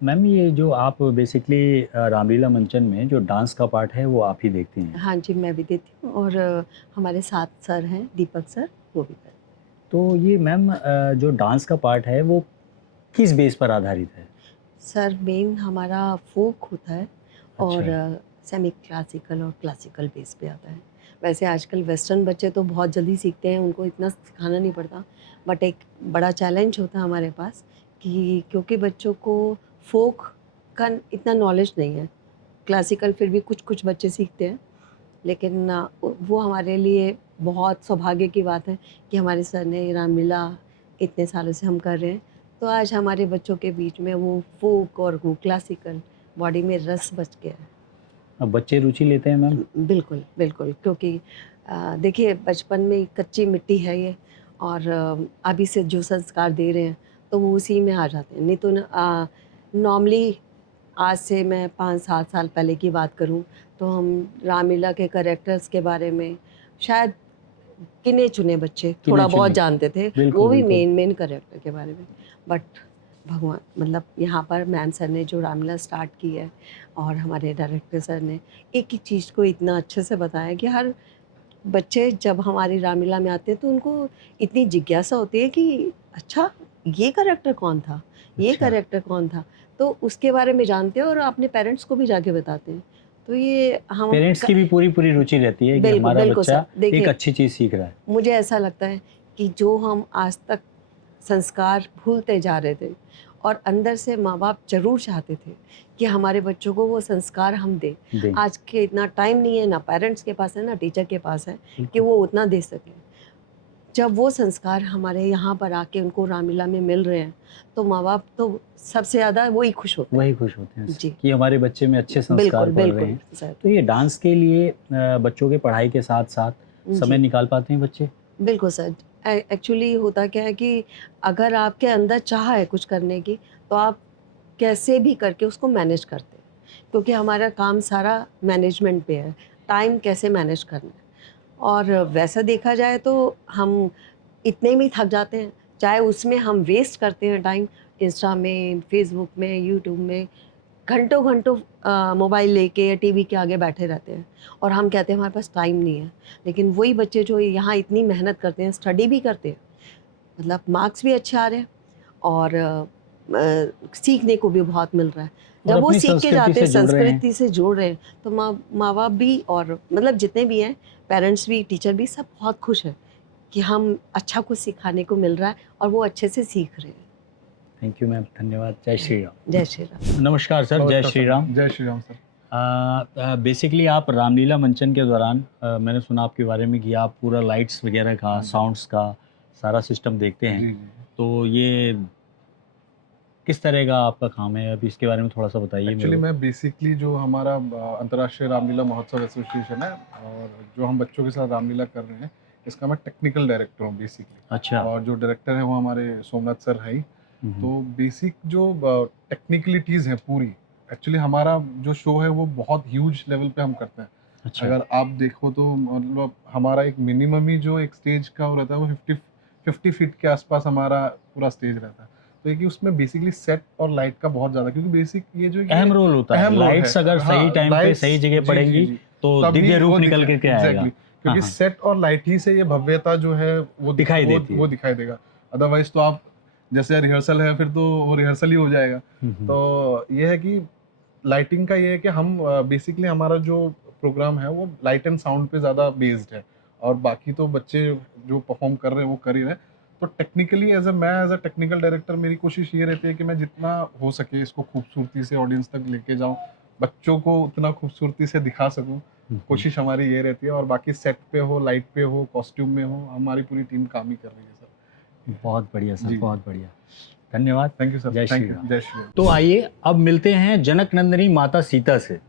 मैम, ये जो आप बेसिकली रामलीला मंचन में जो डांस का पार्ट है वो आप ही देखती हैं। हाँ जी, मैं भी देती हूँ, और हमारे साथ सर हैं, दीपक सर, वो भी करते हैं। तो ये मैम जो डांस का पार्ट है वो किस बेस पर आधारित है? सर मेन हमारा फोक होता है, और अच्छा। सेमी क्लासिकल और क्लासिकल बेस पे आता है। वैसे आजकल वेस्टर्न बच्चे तो बहुत जल्दी सीखते हैं, उनको इतना सिखाना नहीं पड़ता, बट एक बड़ा चैलेंज होता है हमारे पास कि क्योंकि बच्चों को फोक का इतना नॉलेज नहीं है। क्लासिकल फिर भी कुछ कुछ बच्चे सीखते हैं, लेकिन वो हमारे लिए बहुत सौभाग्य की बात है कि हमारे सर ने रामलीला इतने सालों से हम कर रहे हैं, तो आज हमारे बच्चों के बीच में वो फोक और वो क्लासिकल बॉडी में रस बच गया है। अब बच्चे रुचि लेते हैं मैम? बिल्कुल बिल्कुल, क्योंकि देखिए बचपन में कच्ची मिट्टी है ये, और अभी से जो संस्कार दे रहे हैं तो वो उसी में आ जाते हैं। नहीं तो नॉर्मली आज से मैं 5-7 साल पहले की बात करूं तो हम रामलीला के कैरेक्टर्स के बारे में शायद गिने चुने बच्चे थोड़ा बहुत चुने। जानते थे, बिल्कुल, वो भी बिल्कुल। मेन कैरेक्टर के बारे में। बट भगवान, मतलब यहाँ पर मैम सर ने जो रामलीला स्टार्ट की है और हमारे डायरेक्टर सर ने एक ही चीज़ को इतना अच्छे से बताया कि हर बच्चे जब हमारी रामलीला में आते हैं तो उनको इतनी जिज्ञासा होती है कि अच्छा ये कैरेक्टर कौन था, ये अच्छा। कैरेक्टर कौन था, तो उसके बारे में जानते हैं और अपने पेरेंट्स को भी जाके बताते हैं। तो ये हम पेरेंट्स की भी पूरी रुचि रहती है कि बिल्कुल, हमारा बिल्कुल बच्चा सर। देखिए, एक अच्छी चीज़ सीख रहा है। मुझे ऐसा लगता है कि जो हम आज तक संस्कार भूलते जा रहे थे, और अंदर से माँ बाप जरूर चाहते थे कि हमारे बच्चों को वो संस्कार हम दें। दें। आज के इतना टाइम नहीं है, ना पेरेंट्स के पास है ना टीचर के पास है कि वो उतना दे सकें। जब वो संस्कार हमारे यहाँ पर आके उनको रामलीला में मिल रहे हैं तो माँ बाप तो सबसे ज़्यादा वही खुश होते हैं। वही खुश होते हैं जी। कि हमारे बच्चे में अच्छे संस्कार बिल्कुल पड़ रहे बिल्कुल हैं। सर, तो ये डांस के लिए बच्चों के पढ़ाई के साथ साथ समय जी। निकाल पाते हैं बच्चे? बिल्कुल सर। एक्चुअली होता क्या है कि अगर आपके अंदर चाह है कुछ करने की तो आप कैसे भी करके उसको मैनेज करते हैं, क्योंकि हमारा काम सारा मैनेजमेंट पे है, टाइम कैसे मैनेज करना है। और वैसा देखा जाए तो हम इतने में ही थक जाते हैं, चाहे उसमें हम वेस्ट करते हैं टाइम इंस्टा में, फेसबुक में, यूट्यूब में, घंटों घंटों मोबाइल लेके या टीवी के आगे बैठे रहते हैं, और हम कहते हैं हमारे पास टाइम नहीं है। लेकिन वही बच्चे जो यहाँ इतनी मेहनत करते हैं, स्टडी भी करते हैं, मतलब मार्क्स भी अच्छे आ रहे हैं, और सीखने को भी बहुत मिल रहा है। और जब वो अपनी सीख के संस्कृति जाते हैं, से जुड़ रहे हैं। संस्कृति से जुड़ रहे हैं, तो माँ बाप भी और मतलब जितने भी हैं, पेरेंट्स भी, टीचर भी, सब बहुत खुश हैं कि हम अच्छा कुछ सिखाने को मिल रहा है और वो अच्छे से सीख रहे हैं। थैंक यू मैम, धन्यवाद। जय श्री राम। जय श्री राम। नमस्कार सर, जय श्री राम। जय श्री राम सर। बेसिकली आप रामलीला मंचन के दौरान मैंने सुना आपके बारे में कि आप पूरा लाइट्स वगैरह का, साउंड्स का सारा सिस्टम देखते हैं। जी जी। तो ये किस तरह का आपका काम है, अभी इसके बारे में थोड़ा सा बताइए। एक्चुअली मैं बेसिकली जो हमारा अंतर्राष्ट्रीय रामलीला महोत्सव एसोसिएशन है और जो हम बच्चों के साथ रामलीला कर रहे हैं, इसका मैं टेक्निकल डायरेक्टर हूँ बेसिकली। अच्छा। और जो डायरेक्टर है वो हमारे सोमनाथ सर है ही। तो बेसिक जो टेक्निकलिटीज़ हैं पूरी, एक्चुअली हमारा जो शो है वो बहुत ह्यूज लेवल पे हम करते हैं। अच्छा। अगर आप देखो तो मतलब हमारा एक मिनिमम ही जो एक स्टेज का वो रहता है वो 50 फीट के आसपास हमारा पूरा स्टेज रहता है। तो ये कि उसमें बेसिकली सेट और लाइट का बहुत ज़्यादा, क्योंकि बेसिक ये जो अहम रोल होता है। अहम रोल लाइट्स है। अगर हाँ, सही टाइम पे लाइट्स, सही जगह जी, पड़ेंगी जी, जी। तो तभी दिव्य रूप वो निकल के आएगा। एग्जैक्टली, क्योंकि हाँ। सेट और लाइट ही से ये भव्यता जो है वो दिखाई देती है। वो दिखाई देगा। अदरवाइज तो आप जैसे रिहर्सल है फिर तो वो रिहर्सल ही हो जाएगा। तो ये है कि लाइटिंग का ये है कि हम बेसिकली हमारा जो प्रोग्राम है वो लाइट एंड साउंड पे ज़्यादा बेस्ड है, और बाकी तो बच्चे जो परफॉर्म कर रहे हैं वो कर ही रहे हैं। तो technically as a technical director मेरी कोशिश ये रहती है कि मैं जितना हो सके इसको खूबसूरती से ऑडियंस तक लेके जाऊं, बच्चों को उतना खूबसूरती से दिखा सकूं कोशिश हमारी ये रहती है, और बाकी सेट पे हो, लाइट पे हो, कॉस्ट्यूम में हो, हमारी पूरी टीम काम ही कर रही है सर। बहुत बढ़िया सर, जी। बहुत बढ़िया, धन्यवाद। Thank you sir. जय थैंक श्री यू। राम। जय श्री राम। तो आइए अब मिलते हैं जनक नंदिनी माता सीता से।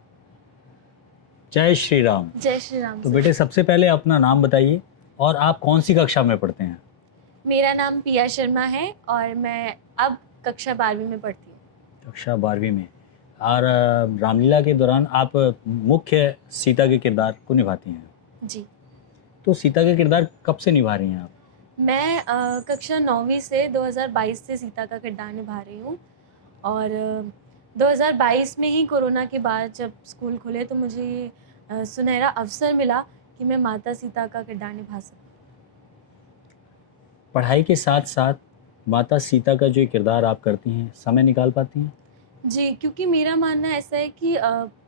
जय श्री राम। जय श्री राम तो सर। बेटे सबसे पहले अपना नाम बताइए और आप कौन सी कक्षा में पढ़ते हैं? मेरा नाम पिया शर्मा है और मैं अब कक्षा 12वीं में पढ़ती हूँ। कक्षा 12वीं में। और रामलीला के दौरान आप मुख्य सीता के किरदार को निभाती हैं। जी, तो सीता के किरदार कब से निभा रही हैं आप? मैं कक्षा 9वीं से 2022 से सीता का किरदार निभा रही हूँ और 2022 में ही कोरोना के बाद जब स्कूल खुले तो मुझे ये सुनहरा अवसर मिला कि मैं माता सीता का किरदार निभा सकूँ। पढ़ाई के साथ साथ माता सीता का जो ये किरदार आप करती हैं, समय निकाल पाती हैं? जी, क्योंकि मेरा मानना ऐसा है कि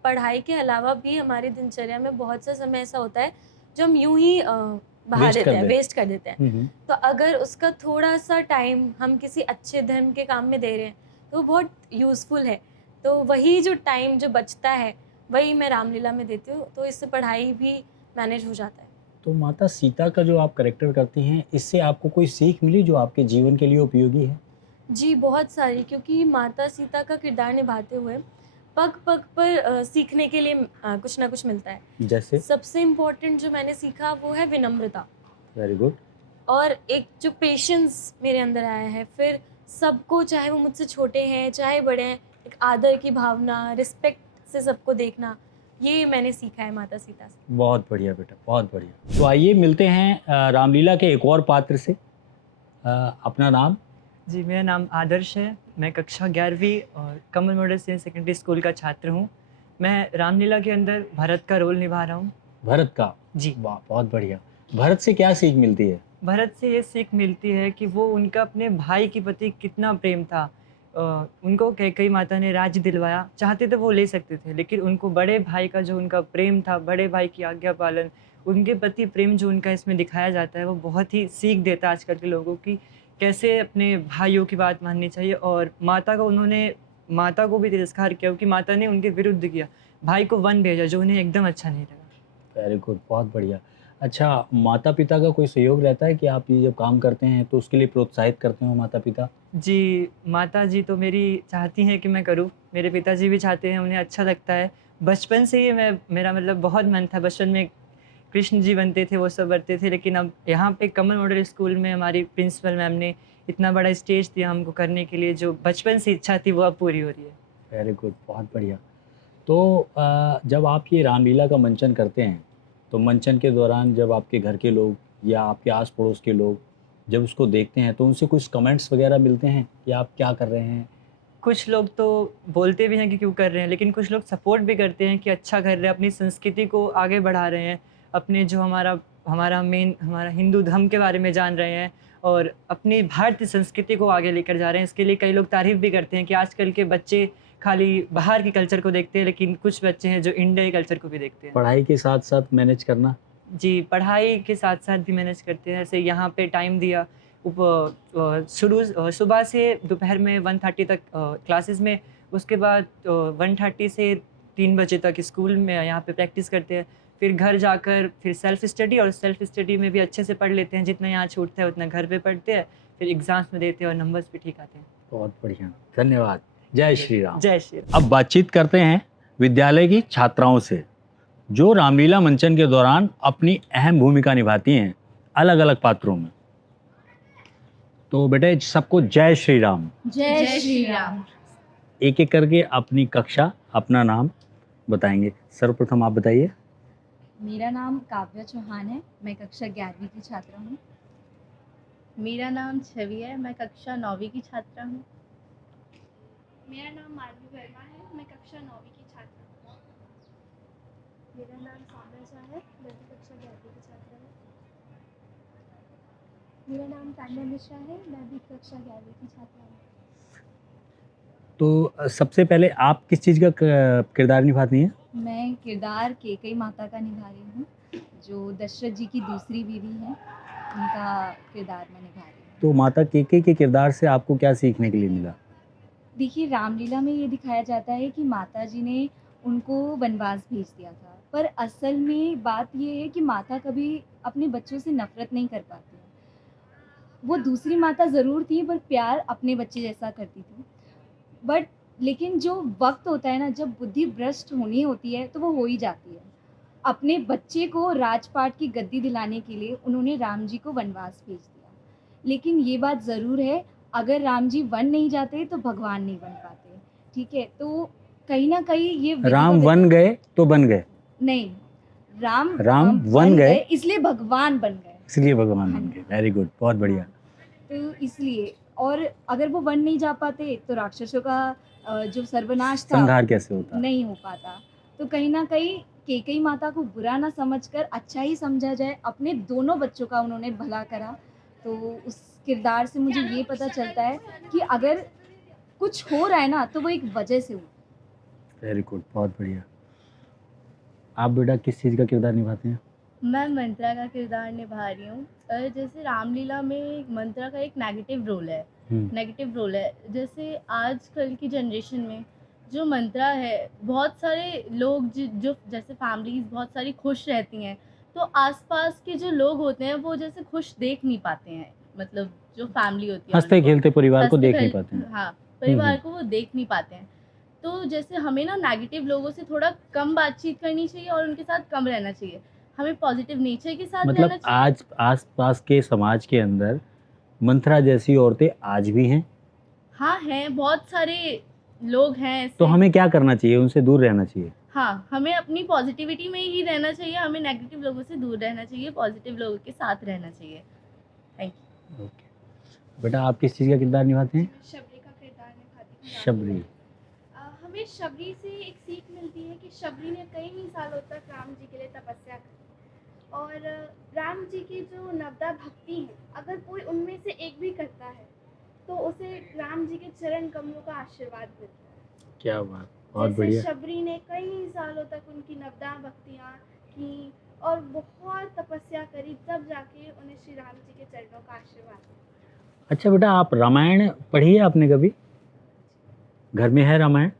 पढ़ाई के अलावा भी हमारी दिनचर्या में बहुत सा समय ऐसा होता है जो हम यूं ही बहा Waste देते कर हैं, दें। वेस्ट कर देते हैं। हम्म। तो अगर उसका थोड़ा सा टाइम हम किसी अच्छे धर्म के काम में दे रहे हैं तो वो बहुत यूज़फुल है। तो वही जो टाइम जो बचता है वही मैं रामलीला में देती हूँ, तो इससे पढ़ाई भी मैनेज हो जाता है। तो माता सीता का जो आप करेक्टर करती हैं, इससे आपको कोई सीख मिली जो आपके जीवन के लिए उपयोगी है? जी, बहुत सारी, क्योंकि माता सीता का किरदार निभाते हुए पग पग पर सीखने के लिए कुछ ना कुछ मिलता है। जैसे? सबसे इम्पोर्टेंट जो मैंने सीखा वो है विनम्रता वेरी गुड। और एक जो पेशेंस मेरे अंदर आया है। फिर सबको, चाहे वो मुझसे छोटे हैं चाहे बड़े हैं, एक आदर की भावना, रिस्पेक्ट से सबको देखना, ये मैंने सीखा है माता सीता से। बहुत बढ़िया बेटा, बहुत बढ़िया। तो आइए मिलते हैं रामलीला के एक और पात्र से। अपना नाम? जी, मेरा नाम आदर्श है। मैं कक्षा 11वीं और कमल मॉडल सीनियर सेकेंडरी स्कूल का छात्र हूँ। मैं रामलीला के अंदर भरत का रोल निभा रहा हूँ। भरत का? जी। वाह, बहुत बढ़िया। भरत से क्या सीख मिलती है? भरत से ये सीख मिलती है कि वो उनका अपने भाई के प्रति कितना प्रेम था। उनको कैकेयी माता ने राज्य दिलवाया, चाहते तो वो ले सकते थे, लेकिन उनको बड़े भाई का जो उनका प्रेम था, बड़े भाई की आज्ञा पालन, उनके प्रति प्रेम जो उनका इसमें दिखाया जाता है, वो बहुत ही सीख देता है आजकल के लोगों की कैसे अपने भाइयों की बात माननी चाहिए। और माता को भी तिरस्कार किया क्योंकि माता ने उनके विरुद्ध किया, भाई को वन भेजा जो उन्हें एकदम अच्छा नहीं लगा। वेरी गुड, बहुत बढ़िया। अच्छा, माता पिता का कोई सहयोग रहता है कि आप ये जब काम करते हैं तो उसके लिए प्रोत्साहित करते हो माता पिता? जी, माता जी तो मेरी चाहती हैं कि मैं करूँ, मेरे पिताजी भी चाहते हैं, उन्हें अच्छा लगता है। बचपन से ही मेरा मतलब बहुत मन था, बचपन में कृष्ण जी बनते थे, वो सब बनते थे, लेकिन अब यहाँ पे कमल मॉडल स्कूल में हमारी प्रिंसिपल मैम ने इतना बड़ा स्टेज दिया हमको करने के लिए, जो बचपन से इच्छा थी वो अब पूरी हो रही है। वेरी गुड, बहुत बढ़िया। तो जब आप ये रामलीला का मंचन करते हैं तो मंचन के दौरान जब आपके घर के लोग या आपके आस पड़ोस के लोग जब उसको देखते हैं तो उनसे कुछ कमेंट्स वगैरह मिलते हैं कि आप क्या कर रहे हैं? कुछ लोग तो बोलते भी हैं कि क्यों कर रहे हैं, लेकिन कुछ लोग सपोर्ट भी करते हैं कि अच्छा कर रहे हैं, अपनी संस्कृति को आगे बढ़ा रहे हैं, अपने जो हमारा हिंदू धर्म के बारे में जान रहे हैं और अपनी भारतीय संस्कृति को आगे लेकर जा रहे हैं। इसके लिए कई लोग तारीफ़ भी करते हैं कि आजकल के बच्चे खाली बाहर की कल्चर को देखते हैं, लेकिन कुछ बच्चे हैं जो इंडिया के कल्चर को भी देखते हैं। पढ़ाई के साथ साथ मैनेज करना? जी, पढ़ाई के साथ साथ भी मैनेज करते हैं। जैसे यहाँ पे टाइम दिया, सुबह से दोपहर में 1:30 तक क्लासेस में, उसके बाद 1:30 से 3 बजे तक स्कूल में यहाँ पे प्रैक्टिस करते हैं, फिर घर जाकर फिर सेल्फ स्टडी, और सेल्फ स्टडी में भी अच्छे से पढ़ लेते हैं, जितना यहाँ छूटता है उतना घर पे पढ़ते हैं, फिर एग्जाम्स में देते हैं और नंबर्स भी ठीक आते हैं। बहुत बढ़िया, धन्यवाद। जय श्री राम। जय श्री राम। अब बातचीत करते हैं विद्यालय की छात्राओं से जो रामलीला मंचन के दौरान अपनी अहम भूमिका निभाती हैं अलग अलग पात्रों में। तो बेटे सबको जय श्री राम। जय श्री राम। एक एक करके अपनी कक्षा, अपना नाम बताएंगे। सर्वप्रथम आप बताइए। मेरा नाम काव्या चौहान है, मैं कक्षा 11वीं की छात्रा हूँ। मेरा नाम छवि है, मैं कक्षा 9वीं की छात्रा हूँ। मेरा नाम मालवी वर्मा है, मैं कक्षा 9वीं की छात्रा हूँ। मेरा नाम सामर शाह है, मैं भी कक्षा 11वीं की छात्रा हूँ। मेरा नाम तान्या मिश्रा है, मैं भी कक्षा 11वीं की छात्रा हूँ। तो सबसे पहले आप किस चीज़ का किरदार निभाती हैं? मैं किरदार कैकेयी माता का निभा रही हूँ, जो दशरथ जी की दूसरी बीवी हैं, उनका किरदार मैं निभा रही हूँ। तो माता कैकेयी के किरदार से आपको क्या सीखने के लिए मिला? देखिए, रामलीला में ये दिखाया जाता है कि माता जी ने उनको वनवास भेज दिया था, पर असल में बात ये है कि माता कभी अपने बच्चों से नफरत नहीं कर पाती है। वो दूसरी माता ज़रूर थी पर प्यार अपने बच्चे जैसा करती थी। बट लेकिन जो वक्त होता है ना, जब बुद्धि भ्रष्ट होनी होती है तो वो हो ही जाती है। अपने बच्चे को राजपाट की गद्दी दिलाने के लिए उन्होंने राम जी को वनवास भेज दिया। लेकिन ये बात ज़रूर है, अगर राम जी वन नहीं जाते तो भगवान नहीं बन पाते। ठीक है, तो कहीं ना कहीं ये राम वन गए तो बन गए, नहीं, राम राम वन गए इसलिए भगवान बन गए। इसलिए भगवान बन गए। वेरी गुड, बहुत बढ़िया। तो इसलिए, और अगर वो वन नहीं जा पाते तो राक्षसों का जो सर्वनाश था संहार कैसे होता? नहीं हो पाता। तो कहीं ना कहीं केकई माता को बुरा ना समझकर अच्छा ही समझा जाए, अपने दोनों बच्चों का उन्होंने भला करा। तो उस किरदार से मुझे ये पता चलता है कि अगर कुछ हो रहा है ना तो वो एक वजह से हो। वेरी गुड, बहुत बढ़िया। आप बेटा किस चीज़ का किरदार निभाते हैं? मैं मंत्रा का किरदार निभा रही हूँ। जैसे रामलीला में मंत्रा का एक नेगेटिव रोल है। जैसे आजकल की जनरेशन में जो मंत्रा है, बहुत सारे लोग जो जैसे फैमिलीज बहुत सारी खुश रहती हैं, तो आसपास के जो लोग होते हैं वो जैसे खुश देख नहीं पाते हैं। मतलब जो फैमिली होती है हंसते उनको, खेलते परिवार को हंसते देख नहीं खेल- पाते हैं। हाँ, परिवार को वो देख नहीं पाते हैं। तो जैसे हमें ना नेगेटिव लोगों से थोड़ा कम बातचीत करनी चाहिए और उनके साथ कम रहना चाहिए। हमें पॉजिटिव नेचर के साथ मतलब रहना चाहिए। आज आसपास के समाज के अंदर मंत्रा जैसी औरतें आज भी हैं, हाँ, हैं, बहुत सारे लोग हैं ऐसे। तो हमें क्या करना चाहिए? उनसे दूर रहना चाहिए। हाँ, हमें अपनी पॉजिटिविटी में ही रहना चाहिए। हमें नेगेटिव लोगों से दूर रहना चाहिए, पॉजिटिव लोगों के साथ रहना चाहिए। Thank you. ओके बेटा, आप किस चीज़ का किरदार निभाते हैं? शबरी का किरदार निभाती हूँ। शबरी। हमें शबरी से एक सीख मिलती है कि शबरी ने कई सालों तक राम जी के लिए तपस्या की, और राम जी की जो नवदा भक्ति है, अगर कोई उनमें से एक भी करता है तो उसे राम जी के चरण कमलों का आशीर्वाद मिलता है। क्या बात, बहुत जैसे बढ़िया। शबरी ने कई सालों तक उनकी नवदा भक्तियाँ की और बहुत तपस्या करी, तब जाके उन्हें श्री राम जी के चरणों का आशीर्वाद मिला। अच्छा बेटा, आप रामायण पढ़ी है आपने कभी? घर में है रामायण?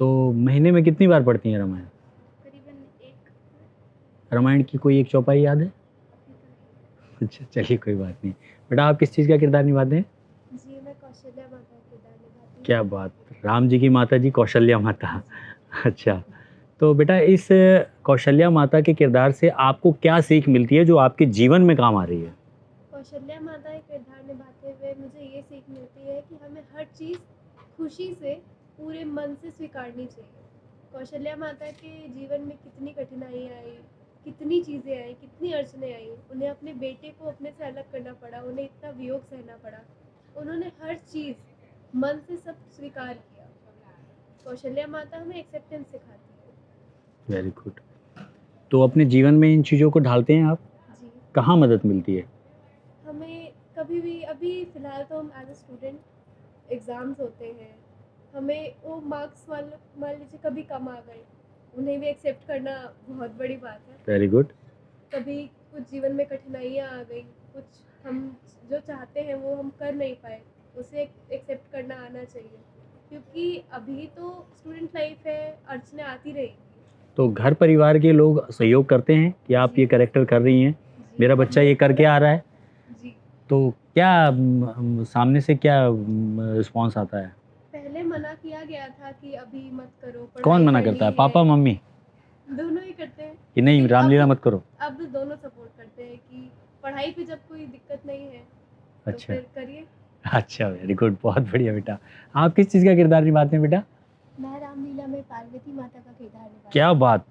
तो महीने में कितनी बार पढ़ती हैं रामायण? करीबन एक। रामायण की कोई एक चौपाई याद है? अच्छा, चलिए कोई बात नहीं। बेटा, आप किस चीज़ का किरदार निभाते हैं? जी, मैं कौशल्या माता का किरदार निभाती हूँ। क्या बात, राम जी की माता जी कौशल्या माता। अच्छा, तो बेटा इस कौशल्या माता के किरदार से आपको क्या सीख मिलती है जो आपके जीवन में काम आ रही है? कौशल्या माता का किरदार निभाते हुए मुझे ये सीख मिलती है कि हमें हर चीज़ खुशी से, पूरे मन से स्वीकारनी चाहिए। कौशल्या माता के जीवन में कितनी कठिनाइयाँ आई, कितनी चीज़ें आई, कितनी अड़चनें आई। उन्हें अपने बेटे को अपने से अलग करना पड़ा, उन्हें इतना वियोग सहना पड़ा। उन्होंने हर चीज़ मन से सब स्वीकार किया। कौशल्या माता हमें एक्सेप्टेंस सिखाती है। Very good. तो अपने जीवन में इन चीज़ों को ढालते हैं आप? जी, कहाँ मदद मिलती है? हमें कभी भी, अभी फ़िलहाल तो हम एज अ स्टूडेंट एग्ज़ाम्स होते हैं, हमें वो मार्क्स मान लीजिए कभी कम आ गए, उन्हें भी एक्सेप्ट करना बहुत बड़ी बात है। Very good. कभी कुछ जीवन में कठिनाइयाँ आ गई, कुछ हम जो चाहते हैं वो हम कर नहीं पाए, उसे एक्सेप्ट करना आना चाहिए, क्योंकि अभी तो स्टूडेंट लाइफ है, अड़चनें आती रहेंगी। तो घर परिवार के लोग सहयोग करते हैं कि आप ये कैरेक्टर कर रही हैं, मेरा बच्चा ये करके आ रहा है, जी, तो क्या सामने से क्या रिस्पॉन्स आता है? पहले मना किया गया था कि अभी मत करो, कौन पढ़ाई मना करनी करता है, है। Papa mummy? दोनों ही करते हैं कि नहीं लेकिन रामलीला अब मत करो? अब दोनों सपोर्ट करते हैं कि पढ़ाई पे जब कोई दिक्कत नहीं है तो अच्छा। फिर करिए। अच्छा, वेरी गुड, बहुत बढ़िया बेटा। आप किस चीज़ का किरदार निभाते हैं बेटा? मैं रामलीला में पार्वती माता का किरदार निभाती क्या बात,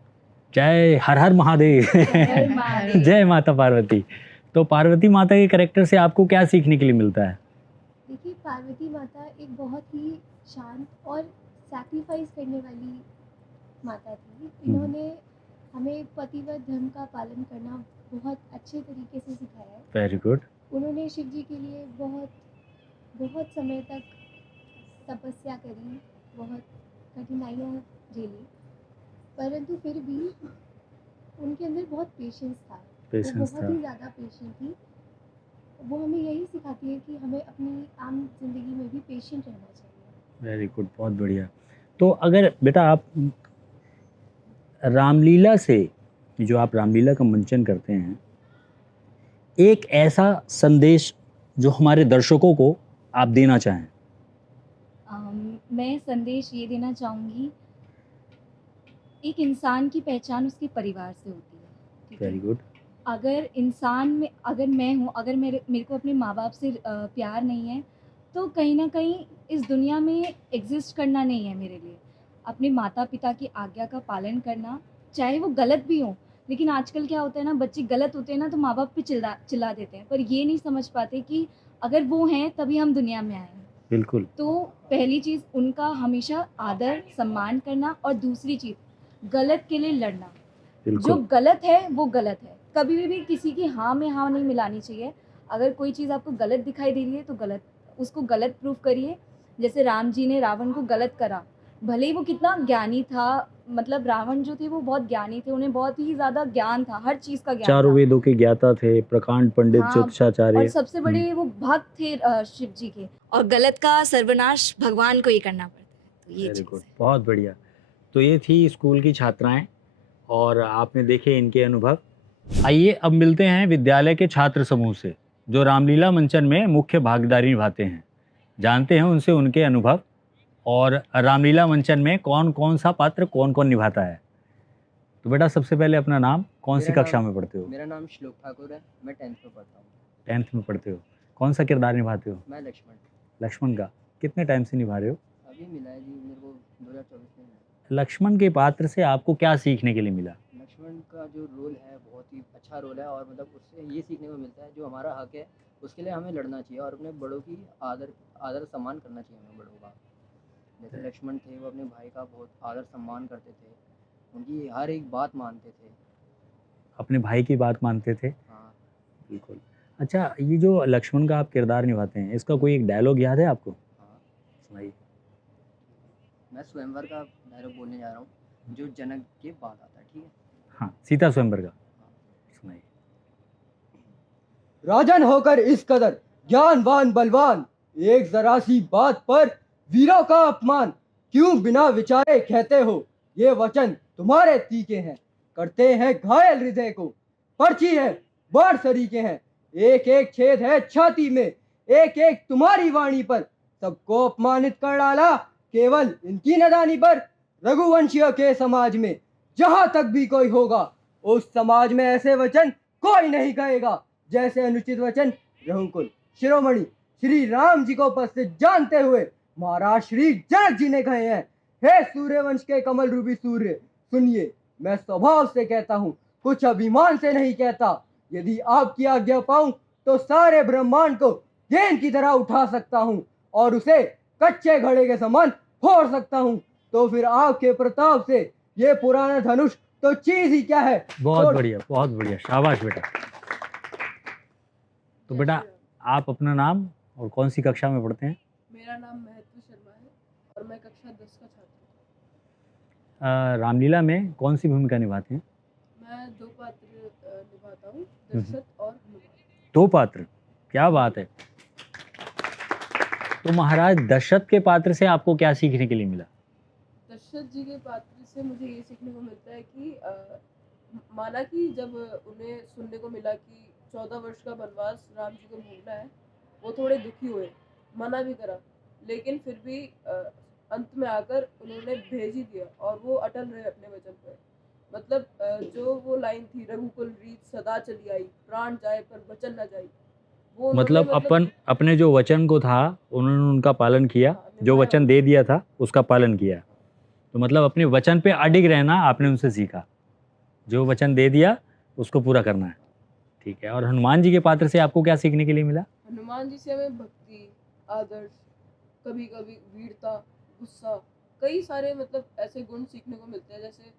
जय हर हर महादेव। जय महादेव। जय माता पार्वती। तो पार्वती माता के कैरेक्टर से आपको क्या सीखने के लिए मिलता है? देखिए, पार्वती माता एक बहुत ही शांत और सैक्रिफाइस करने वाली माता थी। इन्होंने हमें पतिव्रत धर्म का पालन करना बहुत अच्छे तरीके से सिखाया है। Very good. उन्होंने शिव जी के लिए बहुत समय तक तपस्या करी, बहुत कठिनाइयाँ झेली, परंतु फिर भी उनके अंदर बहुत पेशेंस था। वो पेशेंस बहुत था। ही ज़्यादा पेशेंट थी। वो हमें यही सिखाती है कि हमें अपनी आम जिंदगी में भी पेशेंट रहना चाहिए। वेरी गुड, बहुत बढ़िया। तो अगर बेटा आप रामलीला से, जो आप रामलीला का मंचन करते हैं, एक ऐसा संदेश जो हमारे दर्शकों को आप देना चाहें। मैं संदेश ये देना चाहूँगी, एक इंसान की पहचान उसके परिवार से होती है, ठीक है? Very good. अगर इंसान में, अगर मैं हूँ, अगर मेरे को अपने माँ बाप से प्यार नहीं है, तो कहीं ना कहीं इस दुनिया में एग्जिस्ट करना नहीं है मेरे लिए। अपने माता पिता की आज्ञा का पालन करना, चाहे वो गलत भी हो, लेकिन आजकल क्या होता है ना, बच्चे गलत होते हैं ना तो माँ बाप पे चिल्ला देते हैं, पर ये नहीं समझ पाते कि अगर वो हैं तभी हम दुनिया में आए हैं। बिल्कुल। तो पहली चीज़ उनका हमेशा आदर सम्मान करना, और दूसरी चीज़ गलत के लिए लड़ना। जो बिल्कुल। गलत है वो गलत है, कभी भी किसी की हाँ में हाँ नहीं मिलानी चाहिए। अगर कोई चीज़ आपको गलत दिखाई दे रही है तो गलत, उसको गलत प्रूफ करिए। जैसे राम जी ने रावण को गलत करा, भले ही वो कितना ज्ञानी था, मतलब रावण जो थे वो बहुत ज्ञानी थे, उन्हें बहुत ही ज़्यादा ज्ञान था, हर चीज़ का ज्ञान चारों था। वेदों के ज्ञाता थे, प्रकांड पंडित, हाँ, ज्योतिषाचार्य। और सबसे बड़े वो भक्त थे शिव जी के। और गलत का सर्वनाश भगवान को ही करना पड़ता है, तो ये वेरी चीज़ गुड, बहुत बढ़िया। तो ये थी स्कूल की छात्राएं और आपने देखे इनके अनुभव। आइए अब मिलते हैं विद्यालय के छात्र समूह से, जो रामलीला मंचन में मुख्य भागीदारी निभाते हैं। जानते हैं उनसे उनके अनुभव और रामलीला मंचन में कौन कौन सा पात्र कौन कौन निभाता है। तो बेटा सबसे पहले अपना नाम, कौन सी कक्षा में पढ़ते हो? मेरा नाम श्लोक ठाकुर है, मैं 10th में पढ़ता हूँ। 10th में पढ़ते हो। कौन सा किरदार निभाते हो? मैं लक्ष्मण। लक्ष्मण का। कितने टाइम से निभा रहे हो? अभी मिला है जी, मेरे को 2024 में मिला। लक्ष्मण के पात्र से आपको क्या सीखने के लिए मिला? लक्ष्मण का जो रोल है बहुत ही अच्छा रोल है, और मतलब उससे ये सीखने को मिलता है जो हमारा हक है उसके लिए हमें लड़ना चाहिए, और अपने बड़ों की आदर सम्मान करना चाहिए हमें बड़ों का। जैसे लक्ष्मण थे, वो अपने भाई का बहुत आदर सम्मान करते थे, उनकी हर एक बात मानते थे। अपने भाई की बात मानते थे? हाँ बिल्कुल। अच्छा, ये जो लक्ष्मण का आप किरदार निभाते हैं, इसका कोई एक डायलॉग याद है आपको? हाँ, सुनाइए। मैं स्वयंवर का डायलॉग बोलने जा रहा हूँ जो जनक के बाद आता है, ठीक है? हाँ, सीता स्वयंवर का सुनाइए। राजन होकर इस कदर ज्ञानवान बलवान, एक जरा सी बात पर वीरों का अपमान, क्यों बिना विचारे कहते हो ये वचन तुम्हारे तीखे हैं, करते हैं घायल हृदय को, पर्ची है बाढ़ सरीके हैं, एक एक छेद है छाती में, एक एक तुम्हारी वाणी पर, सबको अपमानित कर डाला केवल इनकी नदानी पर। रघुवंशियों के समाज में जहां तक भी कोई होगा, उस समाज में ऐसे वचन कोई नहीं कहेगा जैसे अनुचित वचन रघुकुल शिरोमणि श्री राम जी को उपस्थित जानते हुए महाराज श्री जनक जी ने कहे हैं। हे सूर्यवंश के कमल रूपी सूर्य, सुनिए, मैं स्वभाव से कहता हूँ, कुछ अभिमान से नहीं कहता। यदि आपकी आज्ञा पाऊं तो सारे ब्रह्मांड को गेंद की तरह उठा सकता हूँ और उसे कच्चे घड़े के समान फोड़ सकता हूँ। तो फिर आपके प्रताप से ये पुराना धनुष तो चीज ही क्या है। बहुत बढ़िया, बहुत बढ़िया, शाबाश बेटा। तो बेटा आप अपना नाम और कौन सी कक्षा में पढ़ते हैं? मेरा नाम महत्व शर्मा है और मैं कक्षा 10 का छात्र हूँ। रामलीला में कौन सी भूमिका निभाते हैं? मैं 2 पात्र निभाता हूँ, दशरथ और हनुमान। 2 पात्र, क्या बात है। तो महाराज दशरथ के पात्र से आपको क्या सीखने के लिए मिला? दशरथ जी के पात्र से मुझे ये सीखने को मिलता है कि माना कि जब उन्हें सुनने को मिला कि 14 वर्ष का वनवास राम जी को भोगना है, वो थोड़े दुखी हुए, मना भी करा, लेकिन फिर भी अंत में आकर उन्होंने भेज ही दिया और वो अटल रहे अपने वचन पर। मतलब जो वो लाइन थी, रघुकुल रीत सदा चली आई, प्राण जाए पर वचन न जाई, वो मतलब अपने जो वचन को था उन्होंने उनका पालन किया। जो वचन दे दिया था उसका पालन किया। तो मतलब अपने वचन पे अडिग रहना आपने उनसे सीखा, जो वचन दे दिया उसको पूरा करना है। ठीक है। और हनुमान जी के पात्र से आपको क्या सीखने के लिए मिला? हनुमान जी से हमें भक्ति, आदर्श, कभी कभी वीरता, गुस्सा, कई सारे मतलब ऐसे गुण सीखने को मिलते हैं। जैसे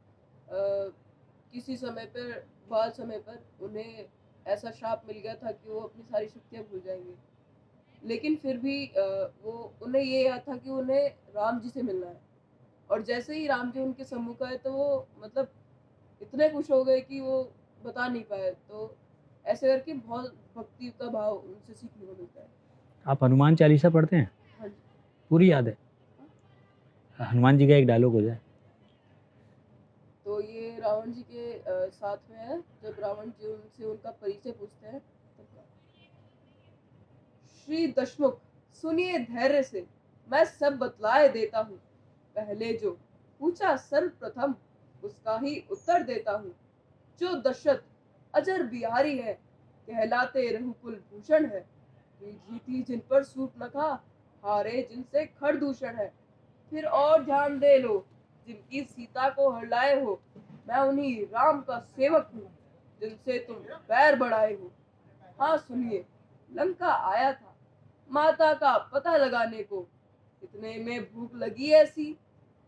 किसी समय पर, बाल समय पर उन्हें ऐसा श्राप मिल गया था कि वो अपनी सारी शक्तियाँ भूल जाएंगे, लेकिन फिर भी वो उन्हें ये याद था कि उन्हें राम जी से मिलना है। और जैसे ही राम जी उनके सम्मुख आए तो वो मतलब इतने खुश हो गए कि वो बता नहीं पाए। तो ऐसे करके बहुत भक्ति का भाव उनसे सीखने को मिलता है। आप हनुमान चालीसा पढ़ते हैं? हाँ जी। पूरी याद है? हनुमान जी का एक डायलॉग हो जाए। तो ये रावण जी के साथ में है, जब रावण जी उनसे उनका परिचय पूछते हैं तब का। श्री दशमुख, सुनिए धैर्य से, मैं सब बतलाए देता हूँ। पहले जो पूछा सर्वप्रथम, उसका ही उत्तर देता हूँ। जो दशरथ अजर बिहारी है, कहलाते रघुकुल भूषण है। ये जीती जिन पर सूट न खा, हारे जिनसे खरदूषण है। फिर और ध्यान दे लो, जिनकी सीता को हरलाए हो, मैं उन्हीं राम का सेवक हूँ, जिनसे तुम बैर बढ़ाए हो। हाँ सुनिए, लंका आया था माता का पता लगाने को, इतने में भूख लगी ऐसी,